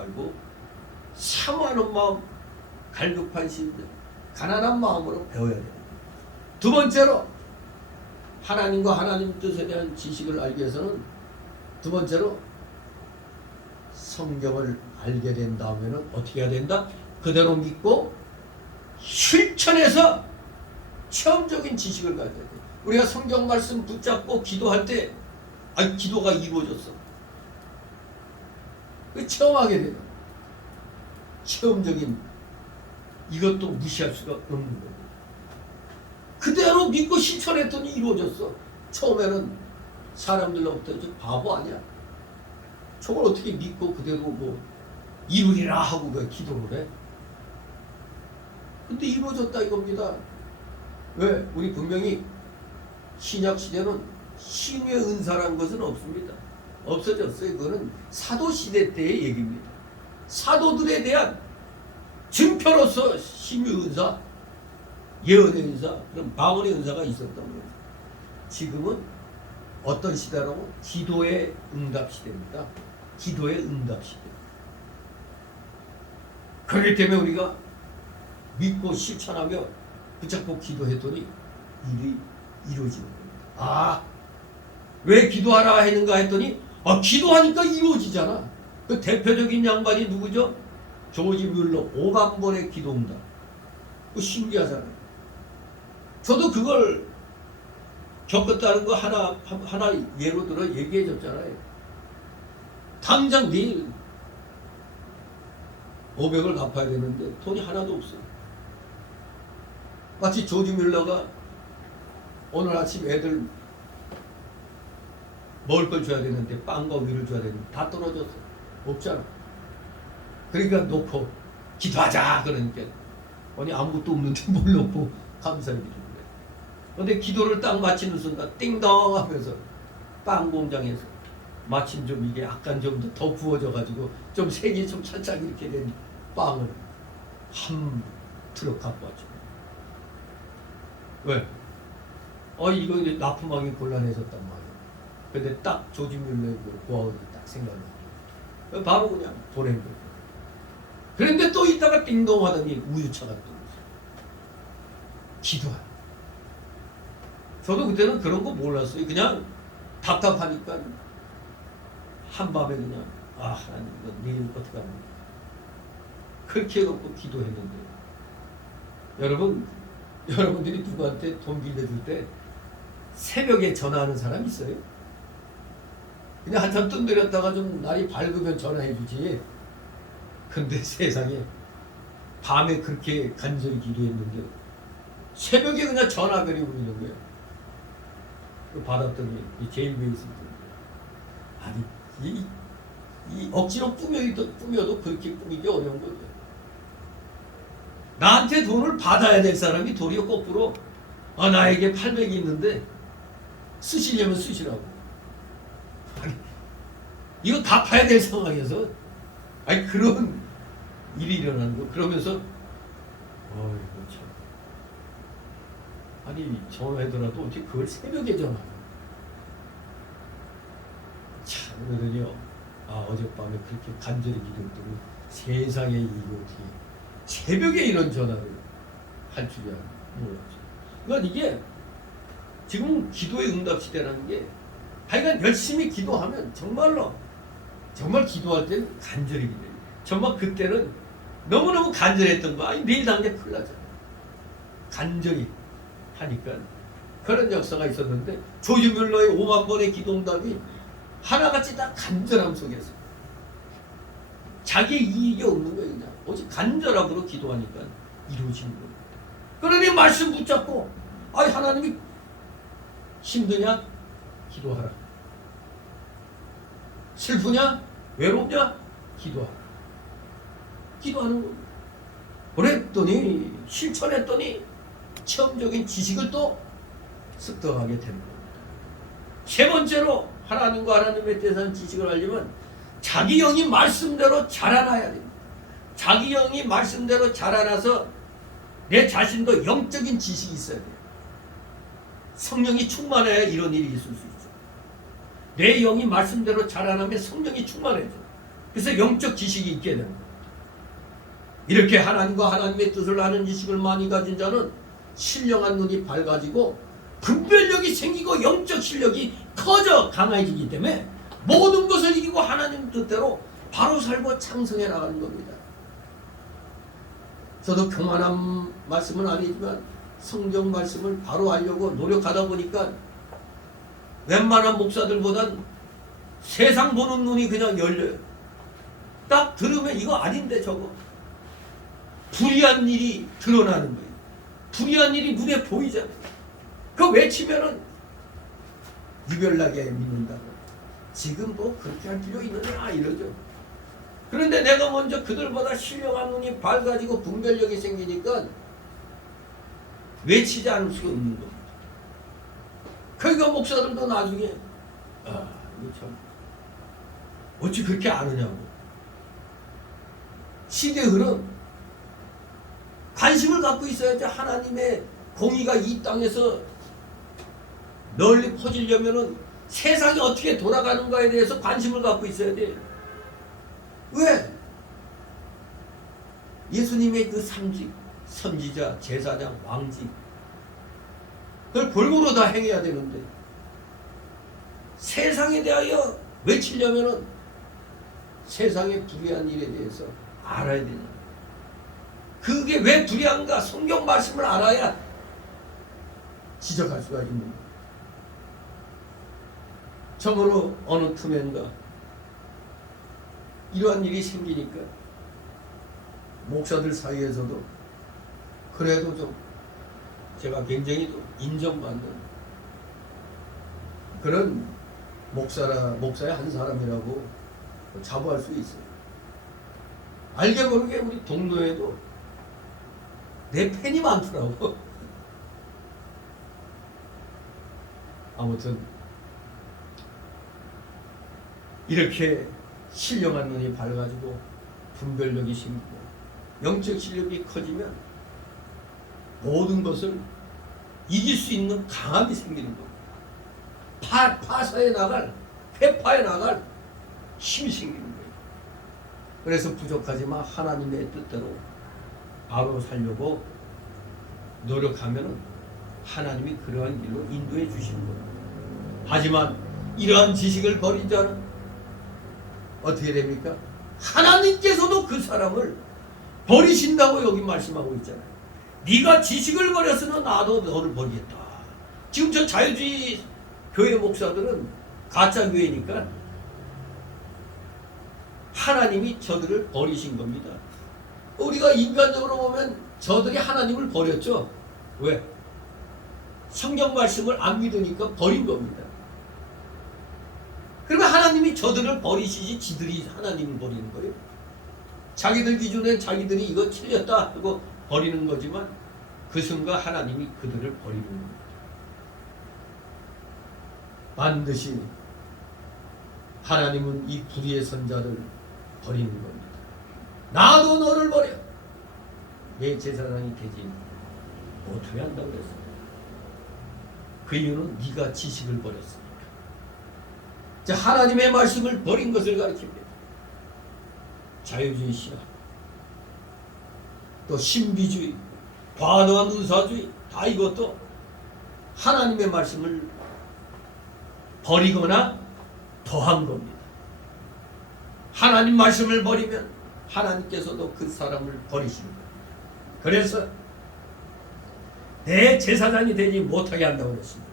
알고 사모하는 마음, 갈급한 심들, 가난한 마음으로 배워야 됩니다. 두 번째로 하나님과 하나님 뜻에 대한 지식을 알기 위해서는 두 번째로 성경을 알게 된 다음에는 어떻게 해야 된다? 그대로 믿고 실천해서 체험적인 지식을 가져야 돼. 우리가 성경 말씀 붙잡고 기도할 때 기도가 이루어졌어. 체험하게 돼요. 체험적인 이것도 무시할 수가 없는 거예요. 그대로 믿고 실천했더니 이루어졌어. 처음에는 사람들로부터 저 바보 아니야? 저걸 어떻게 믿고 그대로 뭐 이루리라 하고 왜 기도를 해? 근데 이루어졌다 이겁니다. 왜? 우리 분명히 신약 시대는 신의 은사라는 것은 없습니다. 없어졌어요. 그거는 사도 시대 때의 얘기입니다. 사도들에 대한 증표로서 신의 은사, 예언의 은사, 그럼 방언의 은사가 있었던 거예요. 지금은 어떤 시대라고? 기도의 응답 시대입니다. 기도의 응답 시대. 그렇기 때문에 우리가 믿고 실천하며 붙잡고 기도했더니 일이 이루어지는 겁니다. 왜 기도하라 했는가 했더니 기도하니까 이루어지잖아. 그 대표적인 양반이 누구죠? 조지 뮬러 5만 번의 기도응답. 그 신기하잖아요. 저도 그걸 겪었다는 거 하나 예로 들어 얘기해 줬잖아요. 당장 내일 500을 갚아야 되는데 돈이 하나도 없어요. 마치 조지 뮬러가 오늘 아침 애들 먹을 걸 줘야 되는데 빵과 위를 줘야 되는데 다 떨어졌어. 없잖아. 그러니까 놓고 기도하자 그러니까 아무것도 없는데 뭘 놓고 감사를 드리는 거야. 그런데 기도를 딱 마치는 순간 띵동 하면서 빵 공장에서 마침 좀 이게 약간 좀 더 구워져 가지고 좀 색이 좀 살짝 이렇게 된 빵을 한 트럭 갖고 왔죠. 왜? 이거 이제 납품하기 곤란해졌단 말이야. 근데 딱 조지 뮬러의 고아원이 딱 생각나. 바로 그냥 보낸 거예요. 그런데 또 이따가 띵동 하더니 우유차가 또 오죠. 기도하. 저도 그때는 그런 거 몰랐어요. 그냥 답답하니까 한밤에 그냥 하나님 내일 어떻게 합니까? 그렇게 해놓고 기도했는데 여러분들이 누구한테 돈 빌려줄 때 새벽에 전화하는 사람 있어요? 그냥 한참 뜸들였다가 좀 날이 밝으면 전화해주지. 근데 세상에 밤에 그렇게 간절히 기도했는데 새벽에 그냥 전화벨이 울리는 거예요. 받았더니 제일 베이스 아니 이 억지로 꾸며도 그렇게 꾸미기 어려운 거죠. 나한테 돈을 받아야 될 사람이 도리어 거꾸로 나에게 800이 있는데 쓰시려면 쓰시라고. 아니, 이거 갚아야 될 상황에서 아니 그런 일이 일어나는 거. 그러면서 어이구 참. 아니 전화하더라도 어떻게 그걸 새벽에 전화해요. 참 그러더니요. 아 어젯밤에 그렇게 간절히 기도했더니 세상에 이거 어떻게 새벽에 이런 전화를 할 줄이야 몰랐죠. 그러니까 이게 지금 기도의 응답 시대라는 게 하여간 열심히 기도하면 정말로 정말 기도할 때는 간절히 기도해요. 정말 그때는 너무너무 간절했던 거 아니 내일 당장 큰일 나잖아. 간절히 하니까 그런 역사가 있었는데 조유밀러의 5만 번의 기도응답이 하나같이 다 간절함 속에서 자기 이익이 없는 거예요. 그냥 오직 간절함으로 기도하니까 이루어지는 거예요. 그러니 말씀 붙잡고 아니 하나님이 힘드냐? 기도하라. 슬프냐? 외롭냐? 기도하라. 기도하는 겁니다. 그랬더니 실천했더니 체험적인 지식을 또 습득하게 되는 겁니다. 세 번째로 하나님과 하나님에 대해서는 지식을 알려면 자기 영이 말씀대로 자라나야 됩니다. 자기 영이 말씀대로 자라나서 내 자신도 영적인 지식이 있어야 돼요. 성령이 충만해야 이런 일이 있을 수 있죠. 내 영이 말씀대로 자라나면 성령이 충만해져. 그래서 영적 지식이 있게 됩니다. 이렇게 하나님과 하나님의 뜻을 아는 지식을 많이 가진 자는 신령한 눈이 밝아지고 분별력이 생기고 영적 실력이 커져 강해지기 때문에 모든 것을 이기고 하나님 뜻대로 바로 살고 창성해 나가는 겁니다. 저도 교만한 말씀은 아니지만 성경 말씀을 바로 알려고 노력하다 보니까 웬만한 목사들보단 세상 보는 눈이 그냥 열려요. 딱 들으면 이거 아닌데 저거 불의한 일이 드러나는 거예요. 불의한 일이 눈에 보이잖아요. 그 외치면은 유별나게 믿는다고. 지금 뭐 그렇게 할 필요 있느냐 이러죠. 그런데 내가 먼저 그들보다 신령한 눈이 밝아지고 분별력이 생기니까 외치지 않을 수가 없는 겁니다. 그러니까 목사들도 나중에 이거 참 어찌 그렇게 아느냐고. 시대 흐름 관심을 갖고 있어야지. 하나님의 공의가 이 땅에서 널리 퍼지려면은 세상이 어떻게 돌아가는가에 대해서 관심을 갖고 있어야 돼. 왜? 예수님의 그 삼직, 선지자, 제사장, 왕직 그걸 골고루 다 행해야 되는데 세상에 대하여 외치려면은 세상의 불의한 일에 대해서 알아야 되냐. 그게 왜 불의한가? 성경 말씀을 알아야 지적할 수가 있는 거예요. 참으로 어느 틈엔가 이러한 일이 생기니까 목사들 사이에서도 그래도 좀 제가 굉장히 좀 인정받는 그런 목사의 한 사람이라고 자부할 수 있어요. 알게 모르게 우리 동료에도 내 팬이 많더라고. 아무튼 이렇게 신령한 눈이 밝아지고 분별력이 생기고 영적 실력이 커지면 모든 것을 이길 수 있는 강함이 생기는 겁니다. 파사에 나갈, 회파에 나갈 힘이 생기는 거예요. 그래서 부족하지만 하나님의 뜻대로 바로 살려고 노력하면 하나님이 그러한 길로 인도해 주시는 거예요. 하지만 이러한 지식을 버린 자는 어떻게 됩니까? 하나님께서도 그 사람을 버리신다고 여기 말씀하고 있잖아요. 네가 지식을 버렸으면 나도 너를 버리겠다. 지금 저 자유주의 교회 목사들은 가짜 교회니까 하나님이 저들을 버리신 겁니다. 우리가 인간적으로 보면 저들이 하나님을 버렸죠. 왜? 성경 말씀을 안 믿으니까 버린 겁니다. 그러면 하나님이 저들을 버리시지 지들이 하나님을 버리는 거예요. 자기들 기준엔 자기들이 이거 틀렸다 하고 버리는 거지만 그 순간 하나님이 그들을 버리는 겁니다. 반드시 하나님은 이 불의의 선자를 버리는 겁니다. 나도 너를 버려. 내 제사장이 되지 못하게 한다고 그랬습니다. 그 이유는 네가 지식을 버렸으니까. 자, 하나님의 말씀을 버린 것을 가리킵니다. 자유주의 신학, 또 신비주의, 과도한 의사주의, 다 이것도 하나님의 말씀을 버리거나 더한 겁니다. 하나님 말씀을 버리면 하나님께서도 그 사람을 버리십니다. 그래서 내 제사장이 되지 못하게 한다고 그랬습니다.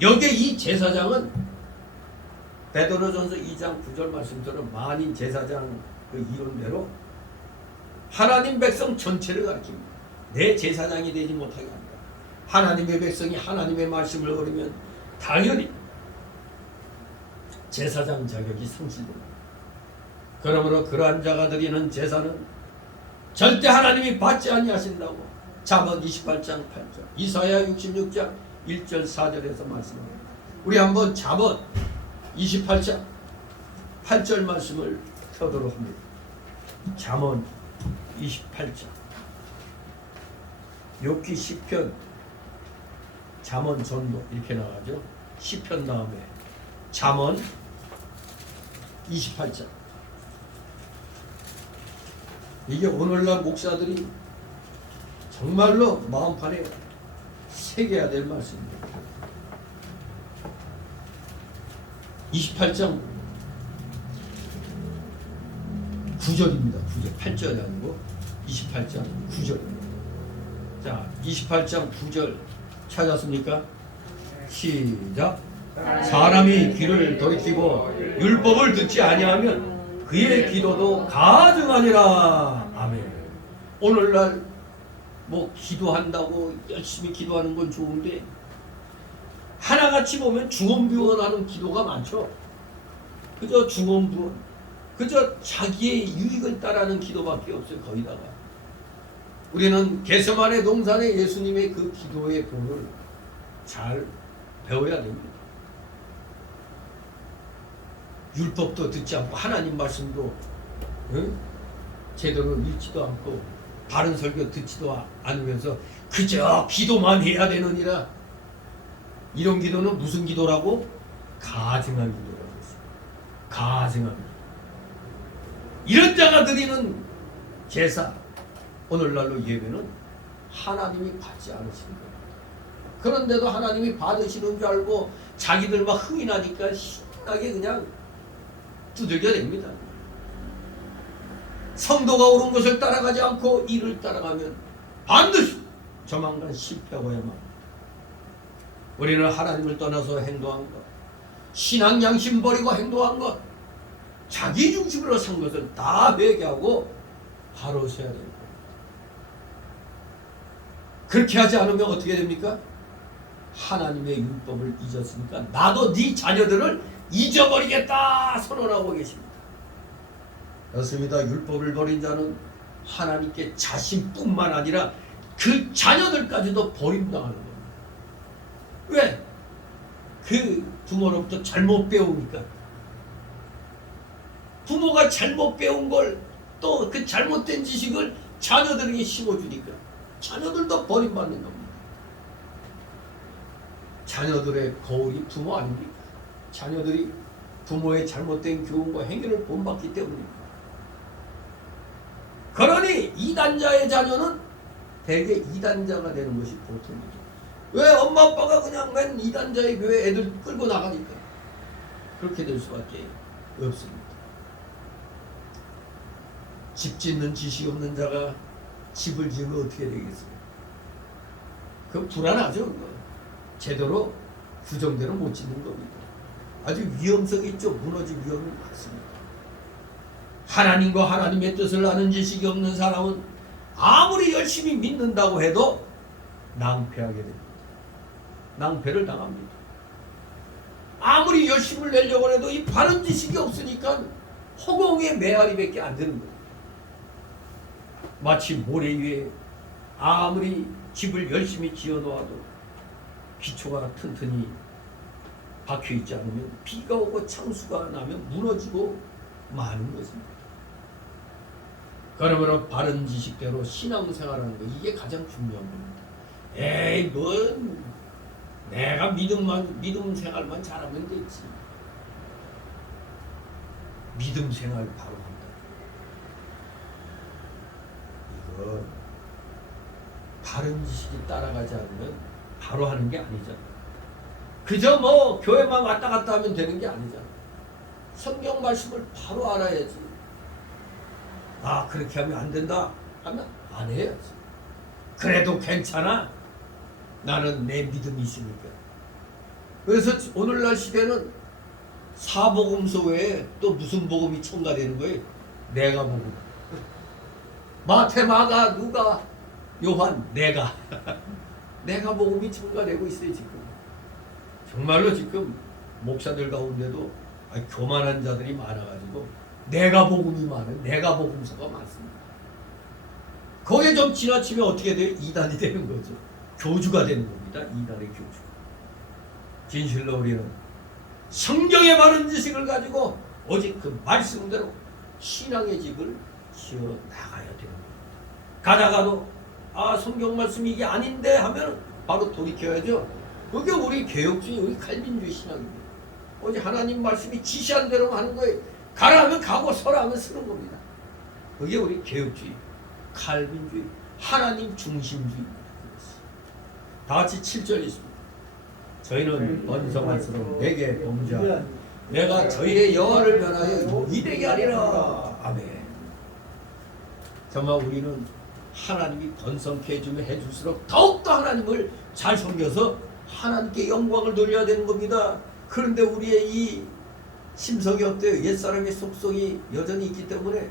여기에 이 제사장은 베드로전서 2장 9절 말씀처럼 만인 제사장 그 이론대로 하나님 백성 전체를 가리킵니다. 내 제사장이 되지 못하게 한다. 하나님의 백성이 하나님의 말씀을 버리면 당연히 제사장 자격이 상실됩니다. 그러므로 그러한 자가 드리는 제사는 절대 하나님이 받지 아니하신다고 잠언 28장 8절, 이사야 66장 1절 4절에서 말씀합니다. 우리 한번 잠언 28장 8절 말씀을 펴도록 합니다. 잠언 28장, 욥기 시편, 잠언 전도 이렇게 나가죠. 시편 다음에 잠언 28장. 이게 오늘날 목사들이 정말로 마음판에 새겨야 될 말씀입니다. 28장 9절입니다. 9절, 8절이 아니고 28장 9절입니다. 자, 28장 9절 찾았습니까? 시작. 사람이 귀를 돌이키고 율법을 듣지 아니하면 그의 기도도 가증하니라. 아멘. 오늘날 뭐 기도한다고 열심히 기도하는 건 좋은데 하나같이 보면 중언부언하는 기도가 많죠. 그저 중언부언, 그저 자기의 유익을 따라하는 기도밖에 없어요. 거기다가 우리는 겟세마네 동산의 예수님의 그 기도의 본을 잘 배워야 됩니다. 율법도 듣지 않고 하나님 말씀도 제대로 읽지도 않고 바른 설교 듣지도 않으면서 그저 기도만 해야 되느니라. 이런 기도는 무슨 기도라고? 가증한 기도라고 했어요. 가증한 기도. 이런 자가 드리는 제사, 오늘날로 예배는 하나님이 받지 않으십니다. 그런데도 하나님이 받으시는 줄 알고 자기들 막 흥이 나니까 신나게 그냥 두들겨냅니다. 성도가 옳은 것을 따라가지 않고 이를 따라가면 반드시 조만간 실패하고야만 합니다. 우리는 하나님을 떠나서 행동한 것, 신앙 양심 버리고 행동한 것, 자기 중심으로 산 것을 다 회개하고 바로 서야 됩니다. 그렇게 하지 않으면 어떻게 됩니까? 하나님의 율법을 잊었으니까 나도 네 자녀들을 잊어버리겠다 선언하고 계십니다. 그렇습니다. 율법을 버린 자는 하나님께 자신뿐만 아니라 그 자녀들까지도 버림당하는 겁니다. 왜? 그 부모로부터 잘못 배우니까. 부모가 잘못 배운 걸 또 그 잘못된 지식을 자녀들에게 심어주니까 자녀들도 버림받는 겁니다. 자녀들의 거울이 부모 아닙니까? 자녀들이 부모의 잘못된 교훈과 행위를 본받기 때문입니다. 그러니 이단자의 자녀는 대개 이단자가 되는 것이 보통이죠. 왜? 엄마 아빠가 그냥 맨 이단자의 교회 애들 끌고 나가니까 그렇게 될 수밖에 없습니다. 집 짓는 지식이 없는 자가 집을 지으면 어떻게 되겠어요? 그건 불안하죠. 그거. 제대로 구정대로 못 짓는 겁니다. 아주 위험성이 있죠. 무너질 위험이 많습니다. 하나님과 하나님의 뜻을 아는 지식이 없는 사람은 아무리 열심히 믿는다고 해도 낭패하게 됩니다. 낭패를 당합니다. 아무리 열심을 내려고 해도 이 바른 지식이 없으니까 허공의 메아리밖에 안 되는 거예요. 마치 모래 위에 아무리 집을 열심히 지어놓아도 기초가 튼튼히 박혀 있지 않으면 비가 오고 창수가 나면 무너지고 마는 것입니다. 그러므로 바른 지식대로 신앙생활하는 거 이게 가장 중요한 겁니다. 에이 뭔 내가 믿음 생활만 잘하면 되지. 믿음 생활 바로 한다. 이거 바른 지식이 따라가지 않으면 바로 하는 게 아니잖아. 그저 뭐 교회만 왔다 갔다 하면 되는 게 아니잖아. 성경 말씀을 바로 알아야지. 아 그렇게 하면 안 된다 하면 안 해야지. 그래도 괜찮아. 나는 내 믿음이 있으니까. 그래서 오늘날 시대는 사복음서 외에 또 무슨 복음이 첨가되는 거예요? 내가 복음. 마태, 마가, 누가, 요한, 내가. 내가 복음이 첨가되고 있어요 지금. 정말로 지금 목사들 가운데도 교만한 자들이 많아가지고 내가 복음이 많은 내가 복음서가 많습니다. 거기에 좀 지나치면 어떻게 돼요? 이단이 되는 거죠. 교주가 되는 겁니다. 이단의 교주. 진실로 우리는 성경의 바른 지식을 가지고 오직 그 말씀대로 신앙의 집을 지어 나가야 되는 겁니다. 가다가도 성경 말씀이 이게 아닌데 하면 바로 돌이켜야죠. 그게 우리 개혁주의, 우리 칼빈주의 신앙입니다. 오직 하나님 말씀이 지시한 대로 하는 거예요. 가라 하면 가고 서라 하면 서는 겁니다. 그게 우리 개혁주의, 칼빈주의, 하나님 중심주의입니다. 다 같이 7절 있습니다. 저희는 번성할수록 내게 범죄하고 내가 저희의 여호와를 변하여 이되게 하리라. 아멘. 정말 우리는 하나님이 번성케 해주면 해줄수록 더욱더 하나님을 잘 섬겨서 하나님께 영광을 돌려야 되는 겁니다. 그런데 우리의 이 심성이 어때요? 옛사람의 속성이 여전히 있기 때문에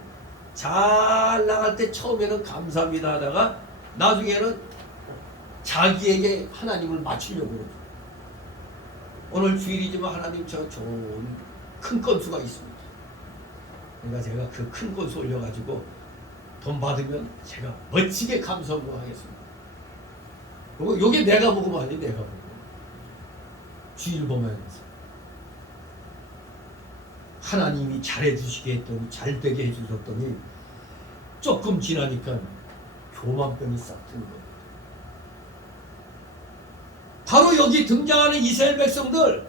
잘 나갈 때 처음에는 감사합니다 하다가 나중에는 자기에게 하나님을 맞추려고 그러죠. 오늘 주일이지만 하나님 저 좋은 큰 건수가 있습니다. 그러니까 제가 그 큰 건수 올려가지고 돈 받으면 제가 멋지게 감사하고 하겠습니다. 그리고 요게 내가 복음 아니에요. 내가 복음. 주일 보면서 하나님이 잘해주시게 했더니 잘되게 해주셨더니 조금 지나니까 교만병이 싹 드는 겁니다. 바로 여기 등장하는 이스라엘 백성들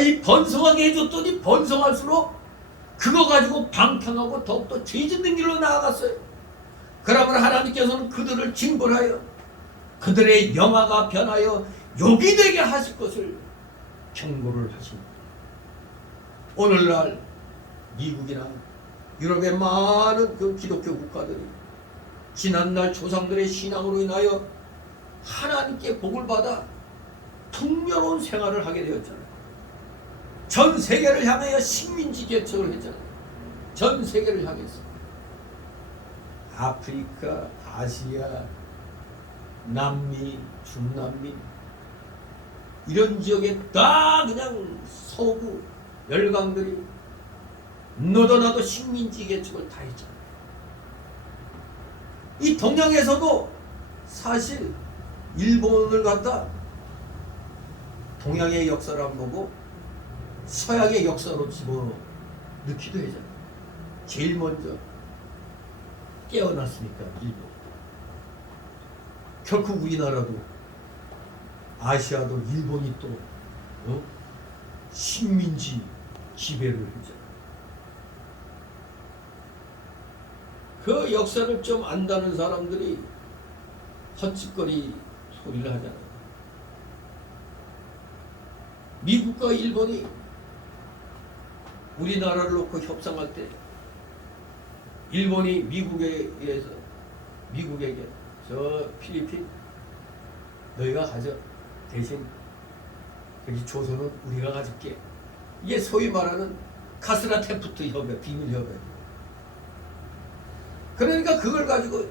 이 번성하게 해줬더니 번성할수록 그거 가지고 방탕하고 더욱더 죄짓는 길로 나아갔어요. 그러면 하나님께서는 그들을 징벌하여 그들의 영화가 변하여 욕이 되게 하실 것을 경고를 하십니다. 오늘날 미국이나 유럽의 많은 그 기독교 국가들이 지난날 조상들의 신앙으로 인하여 하나님께 복을 받아 풍요로운 생활을 하게 되었잖아요. 전 세계를 향하여 식민지 개척을 했잖아요. 전 세계를 향해서 아프리카, 아시아, 남미, 중남미 이런 지역에 다 그냥 서구 열강들이 너도 나도 식민지 개척을 다 했잖아요. 이 동양에서도 사실 일본을 갖다 동양의 역사를 안 보고 서양의 역사로 집어넣기도 하잖아요. 제일 먼저 깨어났으니까 일본. 결코 우리나라도 아시아도 일본이 또 식민지 지배를 했잖아요. 그 역사를 좀 안다는 사람들이 헛짓거리 소리를 하잖아요. 미국과 일본이 우리나라를 놓고 협상할 때 일본이 미국에 의해서 미국에게 저 필리핀 너희가 가져 대신 여기 조선은 우리가 가질게. 이게 소위 말하는 카스라테프트 협약, 비밀 협약. 그러니까 그걸 가지고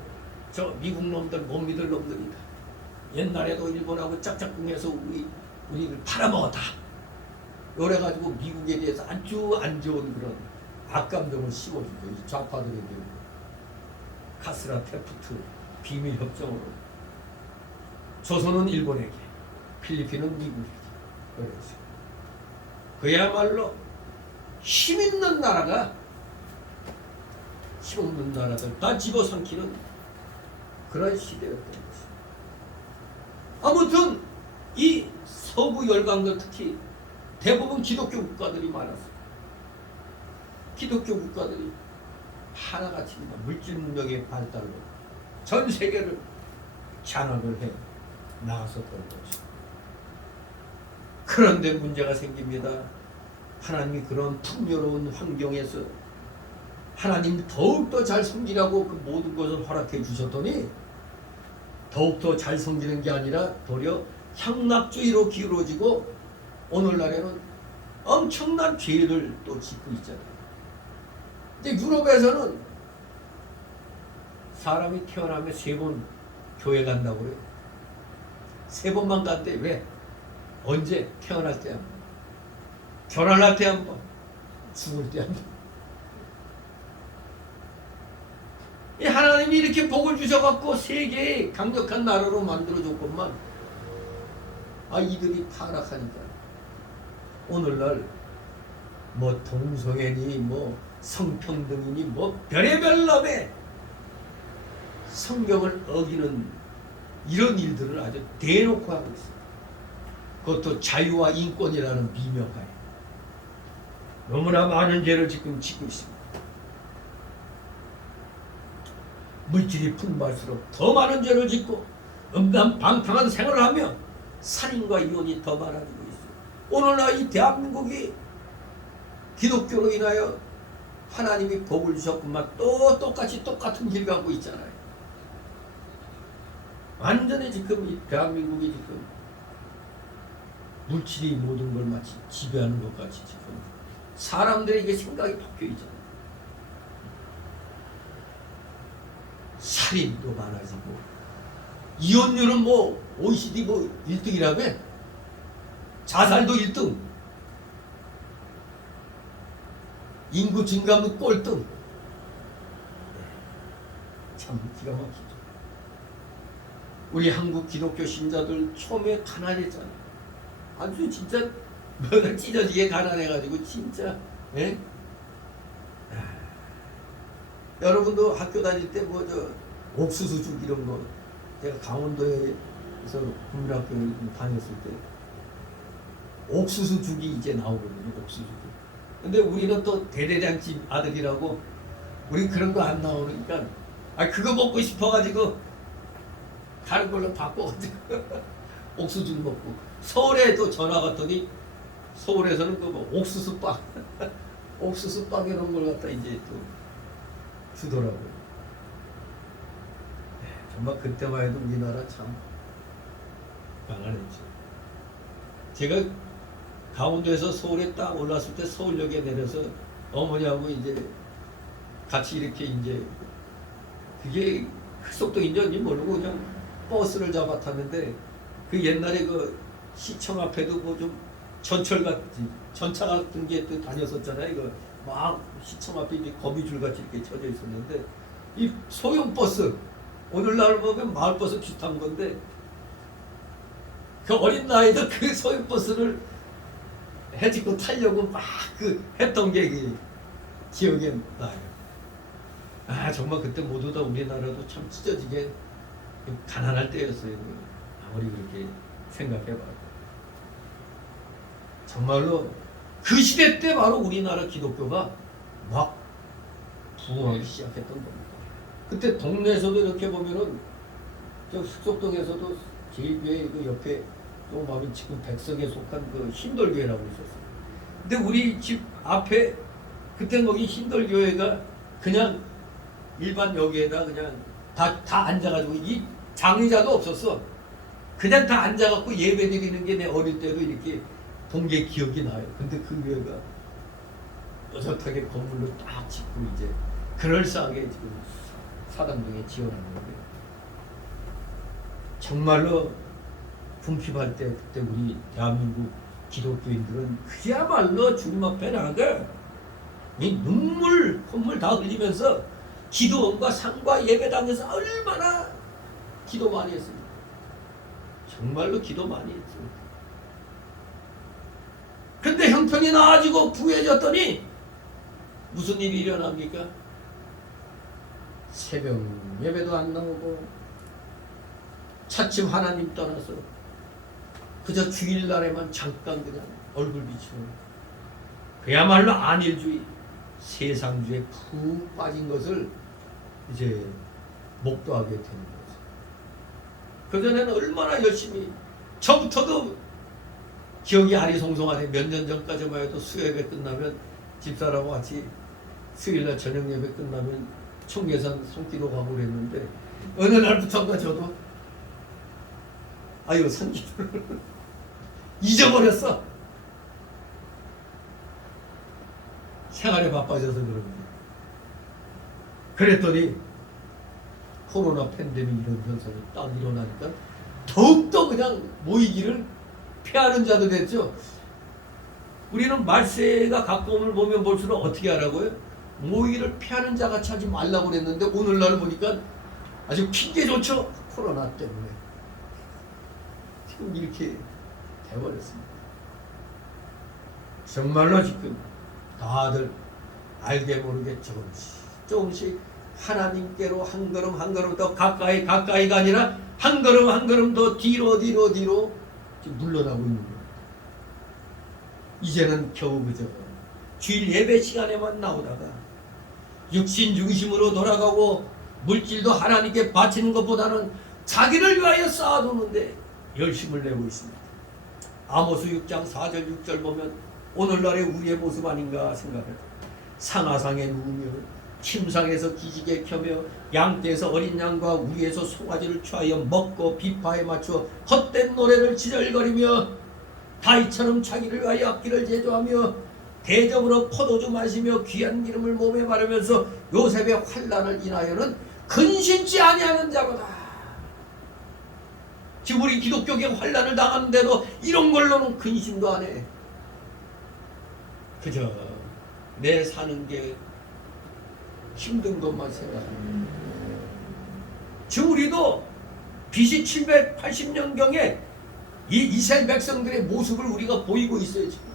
저 미국 놈들 못 믿을 놈들이다. 옛날에도 일본하고 짝짝꿍해서 우리를 팔아먹었다. 그래가지고 미국에 대해서 아주 안 좋은 그런 악감정을 씌워주죠. 이 좌파들에게 카스라테프트 비밀 협정으로 조선은 일본에게, 필리핀은 미국에게. 그래서 그야말로 힘 있는 나라가 힘없는 나라들 다 집어삼키는 그런 시대였던 것입니다. 아무튼 이 서구 열강들 특히 대부분 기독교 국가들이 많았어요. 기독교 국가들이 하나같이 물질 문명의 발달로 전 세계를 장악을 해 나갔었던 것이죠. 그런데 문제가 생깁니다. 하나님이 그런 풍요로운 환경에서 하나님 더욱더 잘 섬기라고 그 모든 것을 허락해 주셨더니 더욱더 잘 섬기는 게 아니라 도리어 향락주의로 기울어지고 오늘날에는 엄청난 죄를 또 짓고 있잖아요. 이제 유럽에서는 사람이 태어나면 3번 교회 간다고 그래요. 3번만 간대. 왜? 언제? 태어날 때 한 번, 결혼할 때 한 번, 죽을 때 한 번. 이 하나님이 이렇게 복을 주셔갖고 세계의 강력한 나라로 만들어줬건만 이들이 타락하니까 오늘날 뭐 동성애니 뭐 성평등이니 뭐 별의별 놈의 성경을 어기는 이런 일들을 아주 대놓고 하고 있어요. 그것도 자유와 인권이라는 미명하에 너무나 많은 죄를 지금 짓고 있습니다. 물질이 풍부할수록 더 많은 죄를 짓고 음란방탕한 생활을 하며 살인과 이혼이 더 많아지고 있어요. 오늘날 이 대한민국이 기독교로 인하여 하나님이 복을 주셨구만 또 똑같은 길 가고 있잖아요. 완전히 지금 이 대한민국이 지금 물질이 모든 걸 마치 지배하는 것 같이 지금 사람들의 이게 생각이 바뀌어 있잖아요. 살인도 많아지고 이혼율은 뭐 OECD 뭐 1등이라며 자살도 1등 인구 증가도 꼴등. 참 기가 막히죠. 우리 한국 기독교 신자들 처음에 가난했잖아요. 아주 진짜 뭐가 찢어지게 가난해가지고 진짜 예? 여러분도 학교 다닐 때 뭐 저 옥수수죽 이런 거 제가 강원도에서 국민학교 다녔을 때 옥수수죽이 이제 나오거든요. 옥수수죽. 근데 우리는 또 대대장집 아들이라고 우리 그런 거 안 나오니까 그거 먹고 싶어가지고 다른 걸로 바꿔가지고 옥수수 먹고 서울에 또 전화 갔더니 서울에서는 그 뭐 옥수수빵 옥수수빵 이런 걸 갖다 이제 또 주더라고요. 정말 그때만 해도 우리나라 참 가난했죠. 제가 강원도에서 서울에 딱 올랐을 때 서울역에 내려서 어머니하고 이제 같이 이렇게 이제 그게 속도인지 모르고 그냥 버스를 잡아 탔는데 그 옛날에 그 시청 앞에도 뭐 좀 전철 같은 전차 같은 게 또 다녔었잖아요. 이거 막 시청 앞에 이제 거미줄 같이 이렇게 쳐져 있었는데 이 소형 버스 오늘날 보면 마을버스 비슷한 건데 그 어린 나이도 그 소형 버스를 해지고 타려고 막 그 했던 게 기억에 나요. 정말 그때 모두 다 우리나라도 참 찢어지게 가난할 때였어요. 아무리 그렇게 생각해봐도 정말로 그 시대 때 바로 우리나라 기독교가 막 부흥하기 시작했던 겁니다. 그때 동네에서도 이렇게 보면은 저 숙석동에서도 제일교회 그 옆에 조금 지금 백석에 속한 그 신돌교회라고 있었어요. 근데 우리 집 앞에 그때 거기 신돌교회가 그냥 일반 여기에다 그냥 다 앉아가지고 이 장의자도 없었어. 그냥 다 앉아갖고 예배 드리는 게 내 어릴 때도 이렇게 본 게 기억이 나요. 근데 그 교회가 어젓하게 건물로 딱 짓고 이제 그럴싸하게 지금 사당동에 지어놓은 거예요. 정말로 궁핍할 때 그때 우리 대한민국 기독교인들은 그야말로 주님 앞에 나가 이 눈물 콧물 다 흘리면서 기도원과 상과 예배당에서 얼마나 기도 많이 했습니다. 정말로 기도 많이 했습니다. 근데 형 형편이 나아지고 부해졌더니 무슨 일이 일어납니까? 새벽 예배도 안 나오고 차츰 하나님 떠나서 그저 주일날에만 잠깐 그냥 얼굴 비추는 그야말로 안일주의 세상주의에 푹 빠진 것을 이제 목도하게 되는 거죠. 그전에는 얼마나 열심히 저부터도 기억이 아리송송하네. 몇 년 전까지만 해도 수요예배 끝나면 집사람과 같이 수요일날 저녁 예배 끝나면 청계산 손기도 가고 그랬는데 어느 날부터인가 저도 아유 산기도를 잊어버렸어. 생활에 바빠져서 그런 거예요. 그랬더니 코로나 팬데믹 이런 현상이 딱 일어나니까 더욱더 그냥 모이기를 피하는 자도 됐죠. 우리는 말세가 가까움을 보면 볼수록 어떻게 하라고요? 모이기를 피하는 자같이 하지 말라고 그랬는데 오늘날 보니까 아주 핑계 좋죠. 코로나 때문에 지금 이렇게 돼버렸습니다. 정말로 지금 다들 알게 모르게 조금씩 하나님께로 한 걸음 더 가까이가 아니라 한 걸음 더 뒤로 지금 물러나고 있는 거예요. 이제는 겨우 그저 주일 예배 시간에만 나오다가 육신 중심으로 돌아가고 물질도 하나님께 바치는 것보다는 자기를 위하여 쌓아두는데 열심을 내고 있습니다. 아모스 6장 4절 6절 보면 오늘날의 우리의 모습 아닌가 생각해요. 상하상에 누우며 침상에서 기지개 켜며 양떼에서 어린 양과 우리에서 송아지를 취하여 먹고 비파에 맞추어 헛된 노래를 지절거리며 다윗처럼 자기를 위하여 악기를 제조하며 대접으로 포도주 마시며 귀한 기름을 몸에 바르면서 요셉의 환난을 인하여는 근심치 아니하는 자로다. 지금 우리 기독교계 환난을 당하는데도 이런 걸로는 근심도 안 해. 그저 내 사는 게 힘든 것만 생각합니다. 지금 우리도 BC 780년경에 이 이스라엘 백성들의 모습을 우리가 보이고 있어요. 지금.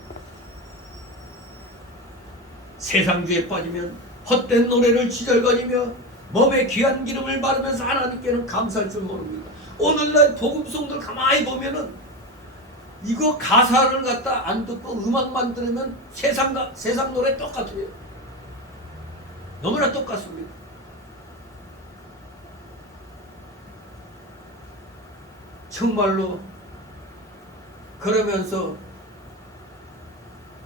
세상주의에 빠지면 헛된 노래를 지절거리며 몸에 귀한 기름을 바르면서 하나님께는 감사할 줄 모릅니다. 오늘날 복음송들 가만히 보면은 이거 가사를 갖다 안 듣고 음악만 들으면 세상 노래 똑같아요. 너무나 똑같습니다. 정말로 그러면서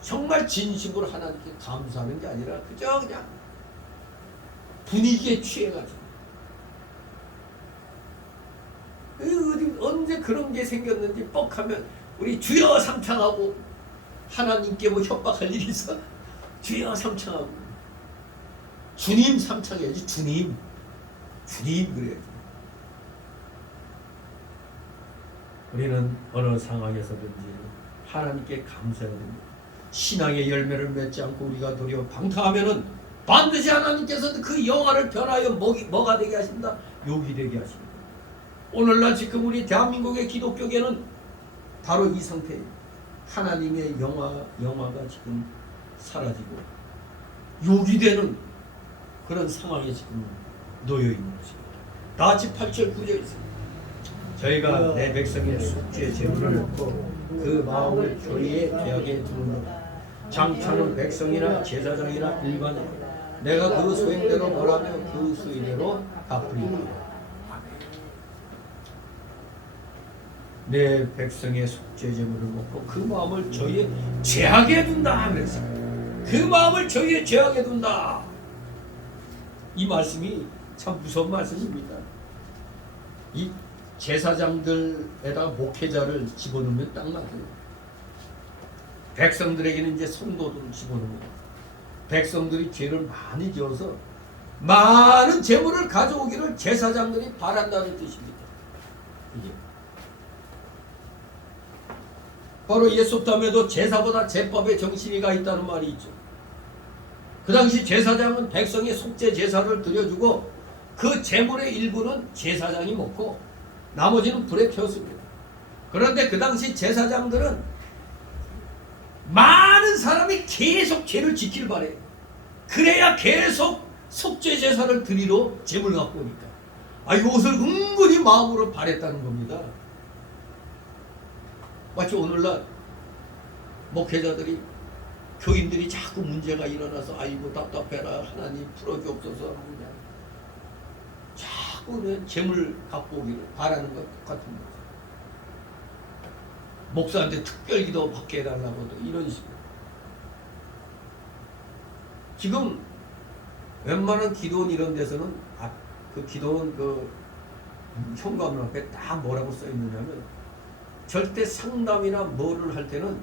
정말 진심으로 하나님께 감사하는 게 아니라 그저 그냥 분위기에 취해가지고 언제 그런 게 생겼는지 뻑하면 우리 주여 삼창하고 하나님께 뭐 협박할 일이 있어? 주여 삼창하고 주님 삼창해야지. 주님 그래야지. 우리는 어느 상황에서든지 하나님께 감사해야 됩니다. 신앙의 열매를 맺지 않고 우리가 도리어 방탕하면은 반드시 하나님께서는 그 영화를 변하여 뭐가 되게 하신다? 욕이 되게 하십니다. 오늘날 지금 우리 대한민국의 기독교계는 바로 이 상태예요. 하나님의 영화가 지금 사라지고 욕이 되는 그런 상황에 지금 놓여 있는 것입니다. 다 같이 8절 9절 있습니다. 저희가 내 백성의 숙제 제물을 놓고 그 마음을 교회에 계하게 두는다. 장차는 백성이나 제사장이나 일반인 내가 그 소행대로 벌하며 그 수의대로 갚으리라. 내 백성의 속죄 제물을 먹고 그 마음을 저희의 죄악에 둔다 그랬어요. 그 마음을 저희의 죄악에 둔다. 이 말씀이 참 무서운 말씀입니다. 이 제사장들에다가 목회자를 집어넣으면 딱 맞아요. 백성들에게는 이제 성도들을 집어넣습니다. 백성들이 죄를 많이 지어서 많은 재물을 가져오기를 제사장들이 바란다는 뜻입니다. 이게 바로 예수담에도 제사보다 제법에 정신이가 있다는 말이 있죠. 그 당시 제사장은 백성의 속죄 제사를 드려주고 그 재물의 일부는 제사장이 먹고 나머지는 불에 태웠습니다. 그런데 그 당시 제사장들은 많은 사람이 계속 죄를 지키길 바래. 그래야 계속 속죄 제사를 드리러 재물 갖고 오니까. 이것을 은근히 마음으로 바랬다는 겁니다. 마치 오늘날 목회자들이, 교인들이 자꾸 문제가 일어나서 아이고 답답해라, 하나님 풀어주옵소서 하고 그냥 자꾸 그냥 재물 갖고 오기를 바라는 것 똑같은 거죠. 목사한테 특별기도 받게 해달라고도 이런 식으로. 지금 웬만한 기도원 이런 데서는 그 기도원 그 현관문 앞에 딱 뭐라고 써 있느냐면, 절대 상담이나 뭐를 할 때는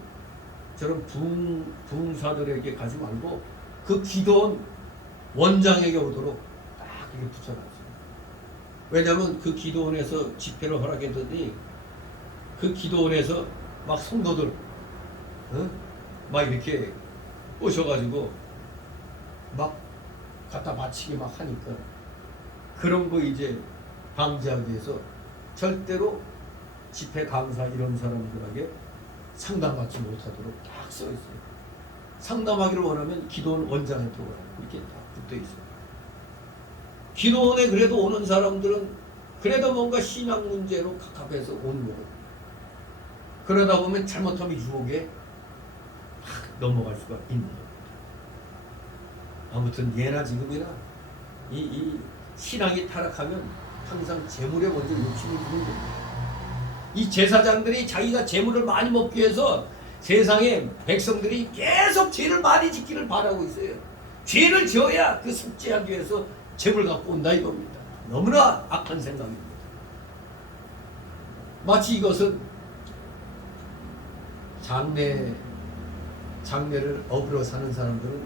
저런 부흥사들에게 가지 말고 그 기도원 원장에게 오도록 딱 이렇게 붙여놨어요. 왜냐하면 그 기도원에서 집회를 허락했더니 그 기도원에서 막 성도들 막 이렇게 오셔가지고 막 갖다 바치게 막 하니까, 그런 거 이제 방지하기 위해서 절대로 집회 강사 이런 사람들에게 상담받지 못하도록 딱 써 있어요. 상담하기를 원하면 기도원 원장한테 오라고 이렇게 딱 붙어 있어요. 기도원에 그래도 오는 사람들은 그래도 뭔가 신앙 문제로 갑갑해서 오는 거거든요. 그러다 보면 잘못하면 유혹에 넘어갈 수가 있는 겁니다. 아무튼 예나 지금이나 이 신앙이 타락하면 항상 재물에 먼저 욕심이 드는 겁니다. 이 제사장들이 자기가 재물을 많이 먹기 위해서 세상에 백성들이 계속 죄를 많이 짓기를 바라고 있어요. 죄를 지어야 그 속죄하기 위해서 재물 갖고 온다 이겁니다. 너무나 악한 생각입니다. 마치 이것은 장례를 업으로 사는 사람들은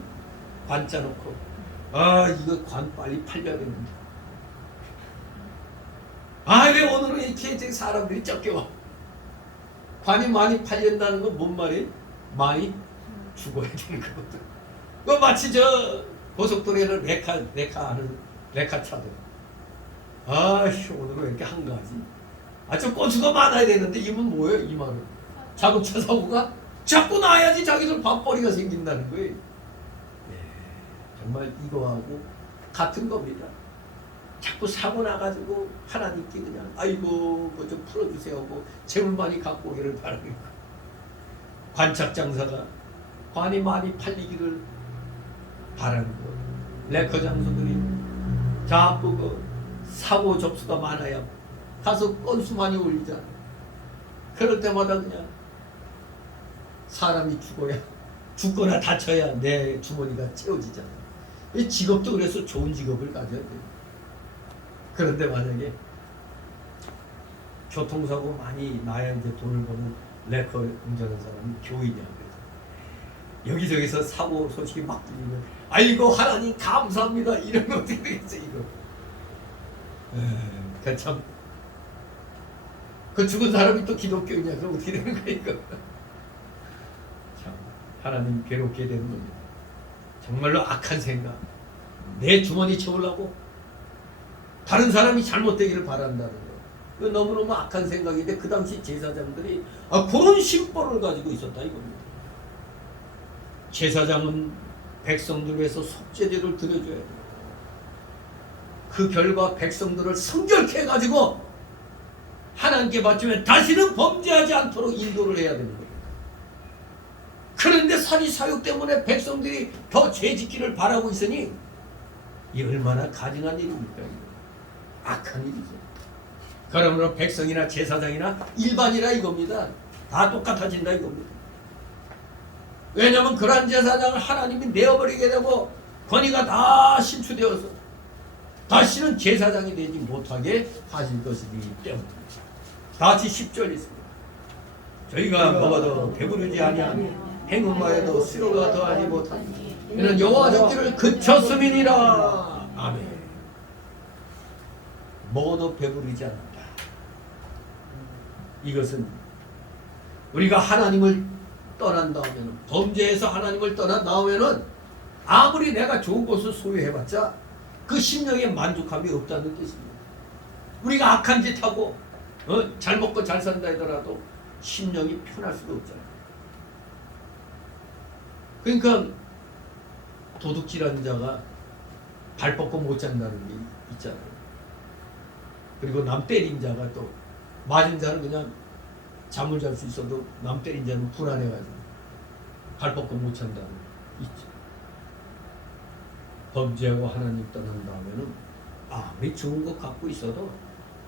관짜 놓고 이거 관 빨리 팔려야 됩니다. 왜 오늘은 이렇게 사람들이 적게 와? 관이 많이 팔린다는 건 뭔 말이에요? 많이 죽어야 되는 거거든. 그 마치 저 고속도로에는 레카하는 레카차들. 오늘은 왜 이렇게 한가하지? 저 건수가 많아야 되는데 이분 뭐예요? 이 말은 자동차 사고가 자꾸 나야지 자기들 밥벌이가 생긴다는 거예요. 정말 이거하고 같은 겁니다. 자꾸 사고 나가지고 하나님께 그냥 아이고 뭐 좀 풀어주세요 하고 재물 많이 갖고 오기를 바라니까, 관착장사가 관이 많이 팔리기를 바라는 거. 레커 장소들이 자꾸 그 사고 접수가 많아야 가서 건수 많이 올리잖아. 그럴 때마다 그냥 사람이 죽거나 다쳐야 내 주머니가 채워지잖아. 이 직업도 그래서 좋은 직업을 가져야 돼. 그런데 만약에 교통사고 많이 나야 이제 돈을 버는 레커 운전하는 사람이 교인이야. 여기저기서 사고 소식이 막 들리면 아이고 하나님 감사합니다 이러면 어떻게 되겠어 이거. 참, 그 죽은 사람이 또 기독교이냐 그럼 어떻게 되는 거야 이거. 참 하나님 괴롭게 되는 겁니다. 정말로 악한 생각. 내 주머니 채우려고 다른 사람이 잘못되기를 바란다는 거. 그 너무너무 악한 생각인데 그 당시 제사장들이 그런 심보를 가지고 있었다 이겁니다. 제사장은 백성들 위해서 속죄제를 드려줘야 돼요. 그 결과 백성들을 성결케 해가지고 하나님께 바치면 다시는 범죄하지 않도록 인도를 해야 되는 거예요. 그런데 사리사욕 때문에 백성들이 더 죄짓기를 바라고 있으니 이 얼마나 가증한 일입니까? 악한 일이죠. 그러므로 백성이나 제사장이나 일반이나 이겁니다. 다 똑같아진다 이겁니다. 왜냐하면 그러한 제사장을 하나님이 내어버리게 되고 권위가 다 신추되어서 다시는 제사장이 되지 못하게 하실 것이기 때문입니다. 다 같이 10절 있습니다. 저희가 먹어도 배부르지 아니하니 행음마에도 수요가 더하지 못하니 이는 여호와 적기를 그쳤음이니라. 아멘. 먹어도 배부르지 않는다. 이것은 우리가 하나님을 떠난 다음에는, 범죄에서 하나님을 떠난 다음에는 아무리 내가 좋은 것을 소유해봤자 그 심령에 만족함이 없다는 뜻입니다. 우리가 악한 짓 하고 잘 먹고 잘 산다 하더라도 심령이 편할 수가 없잖아요. 그러니까 도둑질하는 자가 발 뻗고 못 잔다는 게 있잖아요. 그리고 남 때린 자가 또 맞은 자는 그냥 잠을 잘 수 있어도 남 때린 자는 불안해가지고 발 뻗고 못 잔다는 게 있죠. 범죄하고 하나님 떠난 다음에는 아무리 좋은 것 갖고 있어도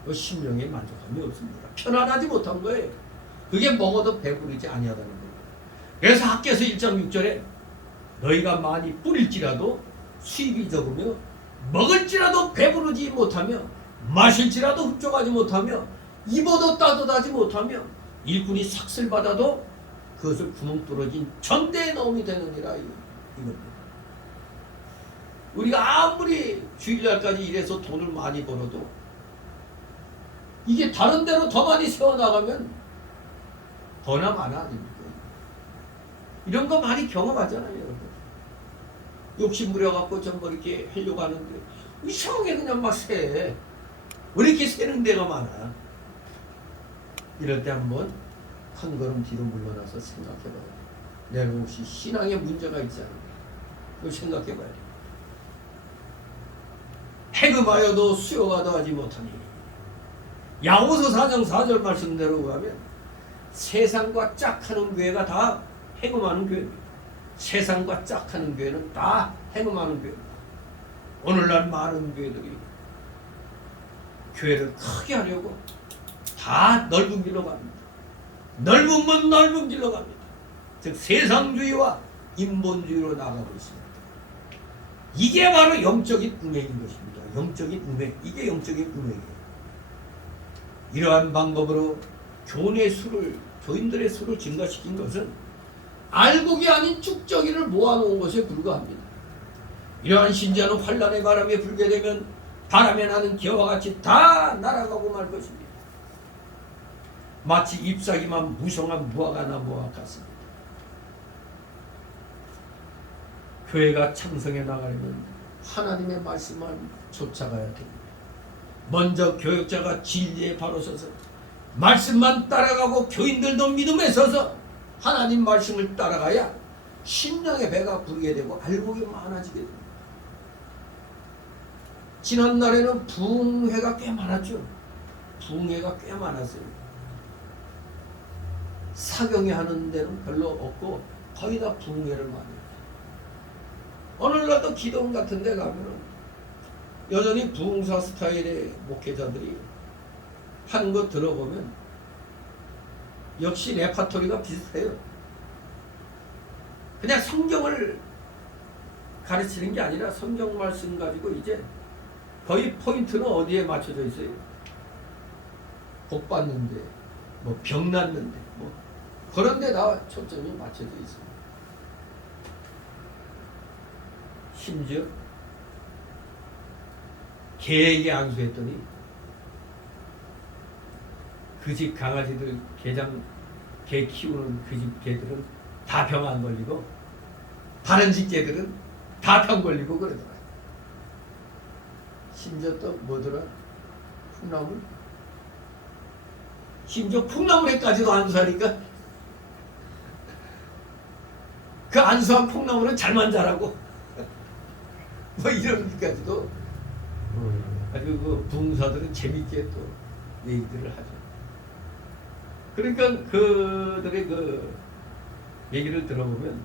그 심령에 만족함이 없습니다. 편안하지 못한 거예요. 그게 먹어도 배부르지 아니하다는 거예요. 그래서 학개서 1장 6절에 너희가 많이 뿌릴지라도 수입이 적으며 먹을지라도 배부르지 못하며 마실지라도 흡족하지 못하며 입어도 따뜻하지 못하며 일꾼이 삭슬 받아도 그것을 구멍 뚫어진 전대에 넣음이 되느니라 이겁니다. 우리가 아무리 주일날까지 일해서 돈을 많이 벌어도 이게 다른 데로 더 많이 세워나가면 더나 많아 아닙니까? 이런 거 많이 경험하잖아요, 여러분. 욕심 부려갖고 전부 이렇게 하려고 하는데 이상하게 그냥 막 새. 왜 이렇게 새는 데가 많아? 이럴 때 한번 한 걸음 뒤로 물러나서 생각해봐요. 내가 혹시 신앙에 문제가 있지 않나? 그걸 생각해봐야 돼. 해금하여도 수요가 더하지 못하니 야고보서 4장 4절 말씀대로 가면 세상과 짝하는 교회가 다 해금하는 교회입니다. 세상과 짝하는 교회는 다 해금하는 교회입니다. 오늘날 많은 교회들이 교회를 크게 하려고 다 넓은 길로 갑니다. 넓은 문 넓은 길로 갑니다. 즉 세상주의와 인본주의로 나가고 있습니다. 이게 바로 영적인 음행인 것입니다. 영적인 음행. 이게 영적인 음행이에요. 이러한 방법으로 교인들의 수를 증가시킨 것은 알곡이 아닌 쭉저기를 모아놓은 것에 불과합니다. 이러한 신자는 환란의 바람에 불게 되면 바람에 나는 기와와 같이 다 날아가고 말 것입니다. 마치 잎사귀만 무성한 무화과 나무와 같습니다. 교회가 창성해 나가려면 하나님의 말씀만 쫓아가야 됩니다. 먼저 교역자가 진리에 바로 서서 말씀만 따라가고 교인들도 믿음에 서서 하나님 말씀을 따라가야 심령의 배가 부르게 되고 알곡이 많아지게 됩니다. 지난날에는 부흥회가 꽤 많았죠. 부흥회가 꽤 많았어요. 사경회 하는 데는 별로 없고 거의 다 부흥회를 많이 해요. 오늘날도 기도원 같은 데 가면은 여전히 부흥사 스타일의 목회자들이 하는 거 들어보면 역시 레파토리가 비슷해요. 그냥 성경을 가르치는 게 아니라 성경 말씀 가지고 이제 거의 포인트는 어디에 맞춰져 있어요? 복 받는데, 뭐 병 낫는데, 뭐 그런 데다 초점이 맞춰져 있습니다. 심지어 개에게 안수했더니 그 집 강아지들 개 키우는 그 집 개들은 다 병 안 걸리고 다른 집 개들은 다 병 걸리고 그러더라. 심지어 또 뭐더라? 콩나물? 심지어 콩나물에까지도 안수하니까 그 안수한 콩나물은 잘만 자라고 뭐 이런 것까지도 아주 그 부흥사들은 재밌게 또 얘기들을 하죠. 그러니까 그들의 그 얘기를 들어보면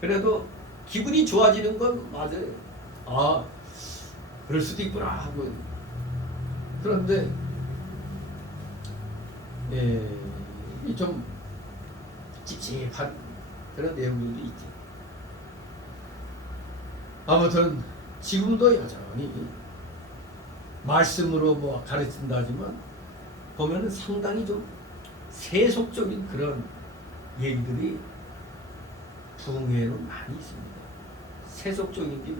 그래도 기분이 좋아지는 건 맞아요. 아, 그럴 수도 있구나 하고. 그런데 좀 찝찝한 그런 내용들도 있죠. 아무튼 지금도 여전히 말씀으로 뭐 가르친다 하지만 보면은 상당히 좀 세속적인 그런 얘기들이 부흥회에는 많이 있습니다. 세속적인 게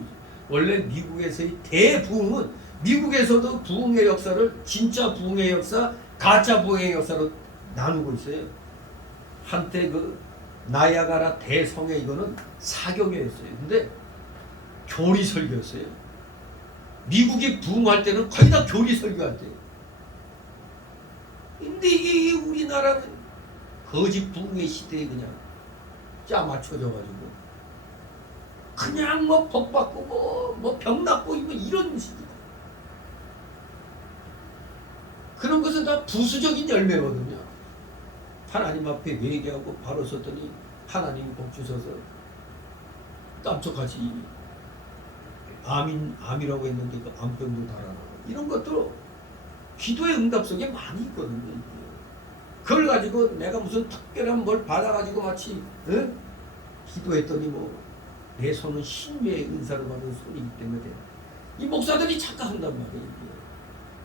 원래 미국에서의 대부흥은 미국에서도 부흥회 역사를 진짜 부흥회 역사, 가짜 부흥회 역사로 나누고 있어요. 한때 그 나야가라 대성회 이거는 사경회였어요. 근데 교리 설교였어요. 미국이 부흥할 때는 거의 다 교리 설교할 때예요. 근데 이게 우리나라는 거짓 부흥의 시대에 그냥 짜맞춰져가지고 그냥 뭐 복 받고 뭐 병 낫고 뭐 이런 식이다. 그런 것은 다 부수적인 열매거든요. 하나님 앞에 회개하고 바로 섰더니 하나님이 복 주셔서 깜짝같이 암이라고 했는데 그 암병도 달아나고 이런 것도 기도의 응답 속에 많이 있거든요. 그걸 가지고 내가 무슨 특별한 뭘 받아가지고 마치 기도했더니 뭐 내 손은 신뢰의 은사를 받은 손이기 때문에 이 목사들이 착각한단 말이에요.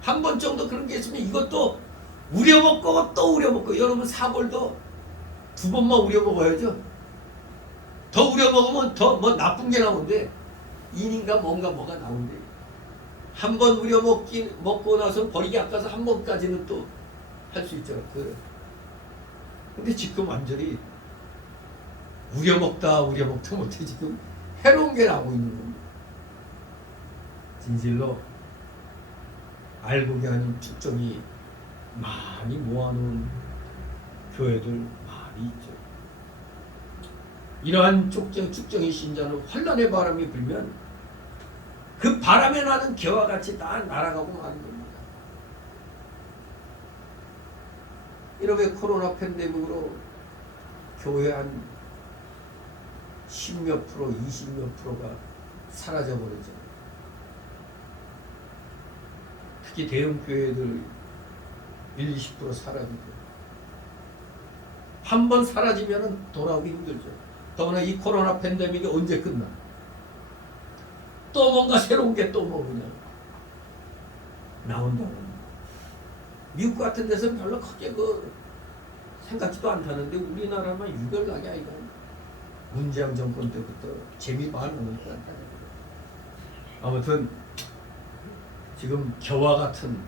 한 번 정도 그런 게 있으면 이것도 우려먹고 또 우려먹고 여러분 사골도 2번만 우려먹어야죠. 더 우려먹으면 더 뭐 나쁜 게 나오는데 인인가 뭔가 뭐가 나오는데 한 번 먹고 나서 버리기 아까워서 한 번까지는 또 할 수 있죠. 근데 지금 완전히 우려먹다 못해 지금 해로운 게 나오고 있는 겁니다. 진실로 알곡이 아닌 축정이 많이 모아놓은 교회들 많이 있죠. 이러한 축정의 신자는 환란의 바람이 불면 그 바람에 나는 개와 같이 다 날아가고 마는 겁니다. 이렇게 코로나 팬데믹으로 교회 한 10몇 프로, 20몇 프로가 사라져버렸죠. 특히 대형 교회들 1-20% 사라지고 한 번 사라지면 돌아오기 힘들죠. 더구나 이 코로나 팬데믹이 언제 끝나? 또 뭔가 새로운 게 또 뭐 그냥 나온다고. 미국 같은 데서는 별로 크게 생각지도 않다는데 우리나라만 유별나게 아이가 문재인 정권 때부터 재미 많은 것 같아요. 아무튼 지금 겨와 같은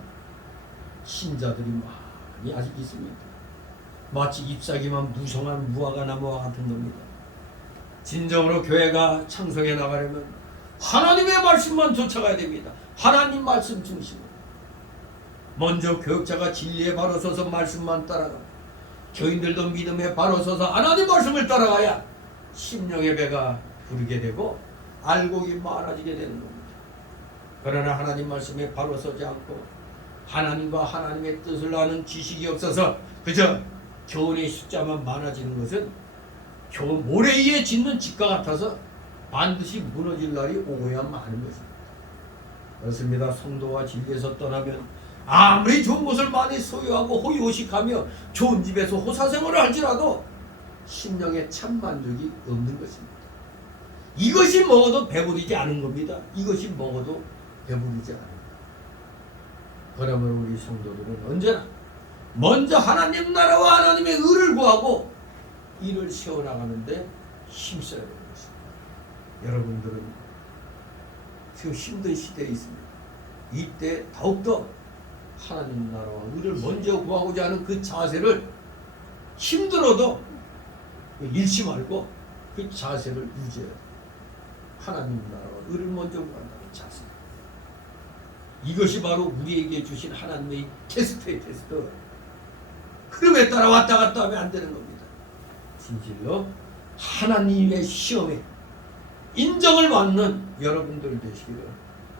신자들이 많이 아직 있습니다. 마치 잎사귀만 무성한 무화과 나무와 같은 겁니다. 진정으로 교회가 창성해 나가려면 하나님의 말씀만 쫓아가야 됩니다. 하나님 말씀 중심으로. 먼저 교육자가 진리에 바로 서서 말씀만 따라가 교인들도 믿음에 바로 서서 하나님 말씀을 따라가야 심령의 배가 부르게 되고 알곡이 많아지게 되는 겁니다. 그러나 하나님 말씀에 바로 서지 않고 하나님과 하나님의 뜻을 아는 지식이 없어서 그저 교훈의 숫자만 많아지는 것은 교훈 모래 위에 짓는 집과 같아서 반드시 무너질 날이 오고야 마는 것입니다. 그렇습니다. 성도와 진리에서 떠나면 아무리 좋은 것을 많이 소유하고 호의호식하며 좋은 집에서 호사생활을 할지라도 심령에 참 만족이 없는 것입니다. 이것이 먹어도 배부르지 않은 겁니다. 이것이 먹어도 배부르지 않은 겁니다. 그러면 우리 성도들은 언제나 먼저 하나님 나라와 하나님의 의를 구하고 이를 세워나가는데 힘써야 되는 것입니다. 여러분들은 지금 힘든 시대에 있습니다. 이때 더욱더 하나님 나라와 의를 먼저 구하고자 하는 그 자세를 힘들어도 잃지 말고 그 자세를 유지해야 돼요. 하나님 나라와 의를 먼저 구한다는 자세. 이것이 바로 우리에게 주신 하나님의 테스트의 테스트. 흐름에 따라 왔다 갔다 하면 안 되는 겁니다. 진실로 하나님의 시험에 인정을 받는 여러분들 되시기를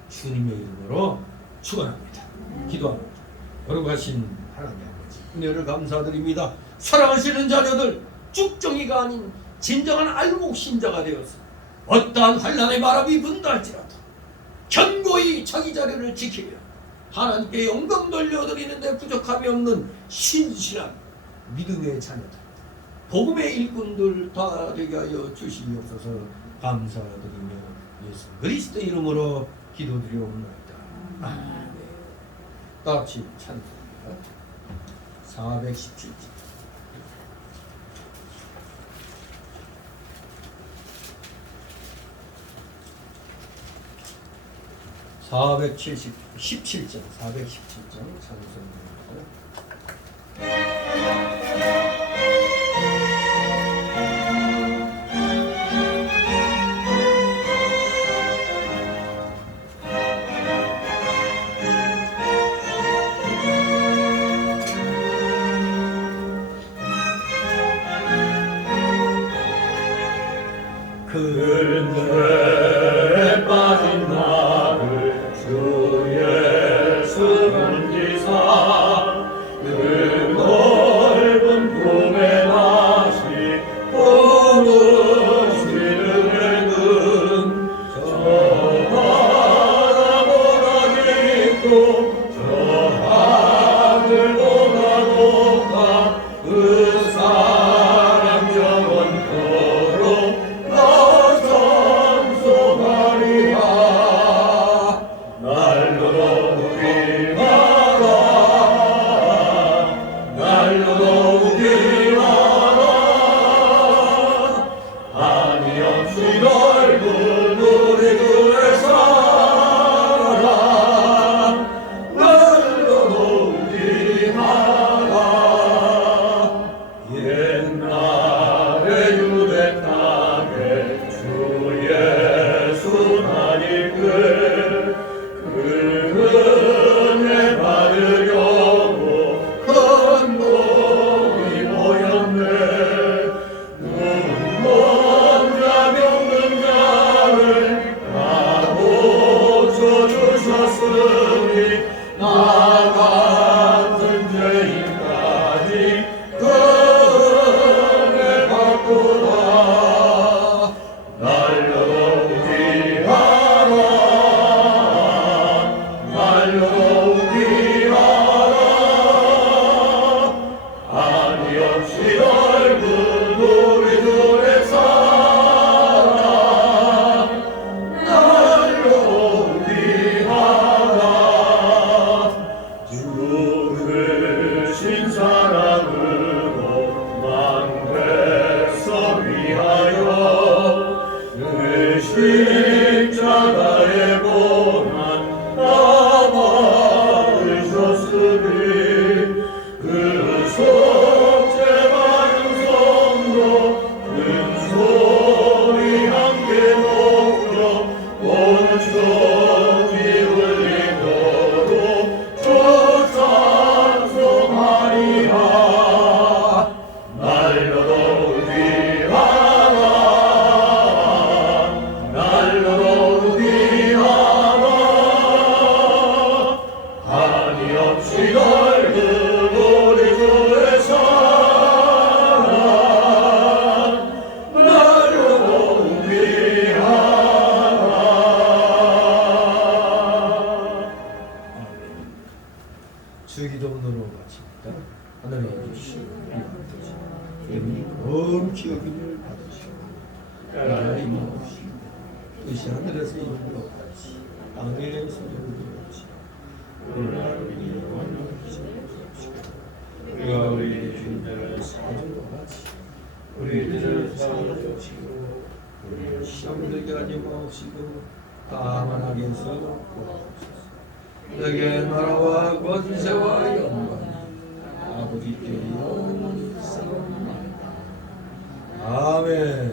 주님의 이름으로 축원합니다. 기도합니다. 거룩하신 하나님 아버지 은혜를 감사드립니다. 사랑하시는 자녀들 쭉정이가 아닌 진정한 알곡 신자가 되어서 어떠한 환난의 바람이 분다 할지라도 견고히 자기 자리를 지키며 하나님께 영광 돌려드리는데 부족함이 없는 신실한 믿음의 자녀들 복음의 일꾼들 다 되게 하여 주시옵소서. 감사드리며 예수 그리스도 이름으로 기도드리옵나이다. 아멘. 다 같이 찬송합니다. 417절 417장 찬송입니다. 그대 십자가의 고난 나만을 줬으니 그 속죄 받은 성도 큰 소리 함께 높여 온전히 울리도록 주 찬송하리라. 날로도 귀하라 날로도 귀하라 한이 없이 넓은 우리 주의 사랑 날로도 귀하라. 주기도문으로 마칩니다. 하나님 아버지 여러분이 거룩히 여김을 받으시고 나라의 임하옵시고 뜻이 하늘에서 이룬 것 같이 땅에서 이룬 것 같이 오늘날 우리에게 원하는 기적을 주옵시고 우리가 우리의 주인들을 사준 것 같이 우리들을 사주시고 우리를 시험을 들게 하지 마옵시고 다만 악에서 구하옵소서. 너의 나라와 권세와 영광 아버지께 영원히 쌓옵나이다. 아멘.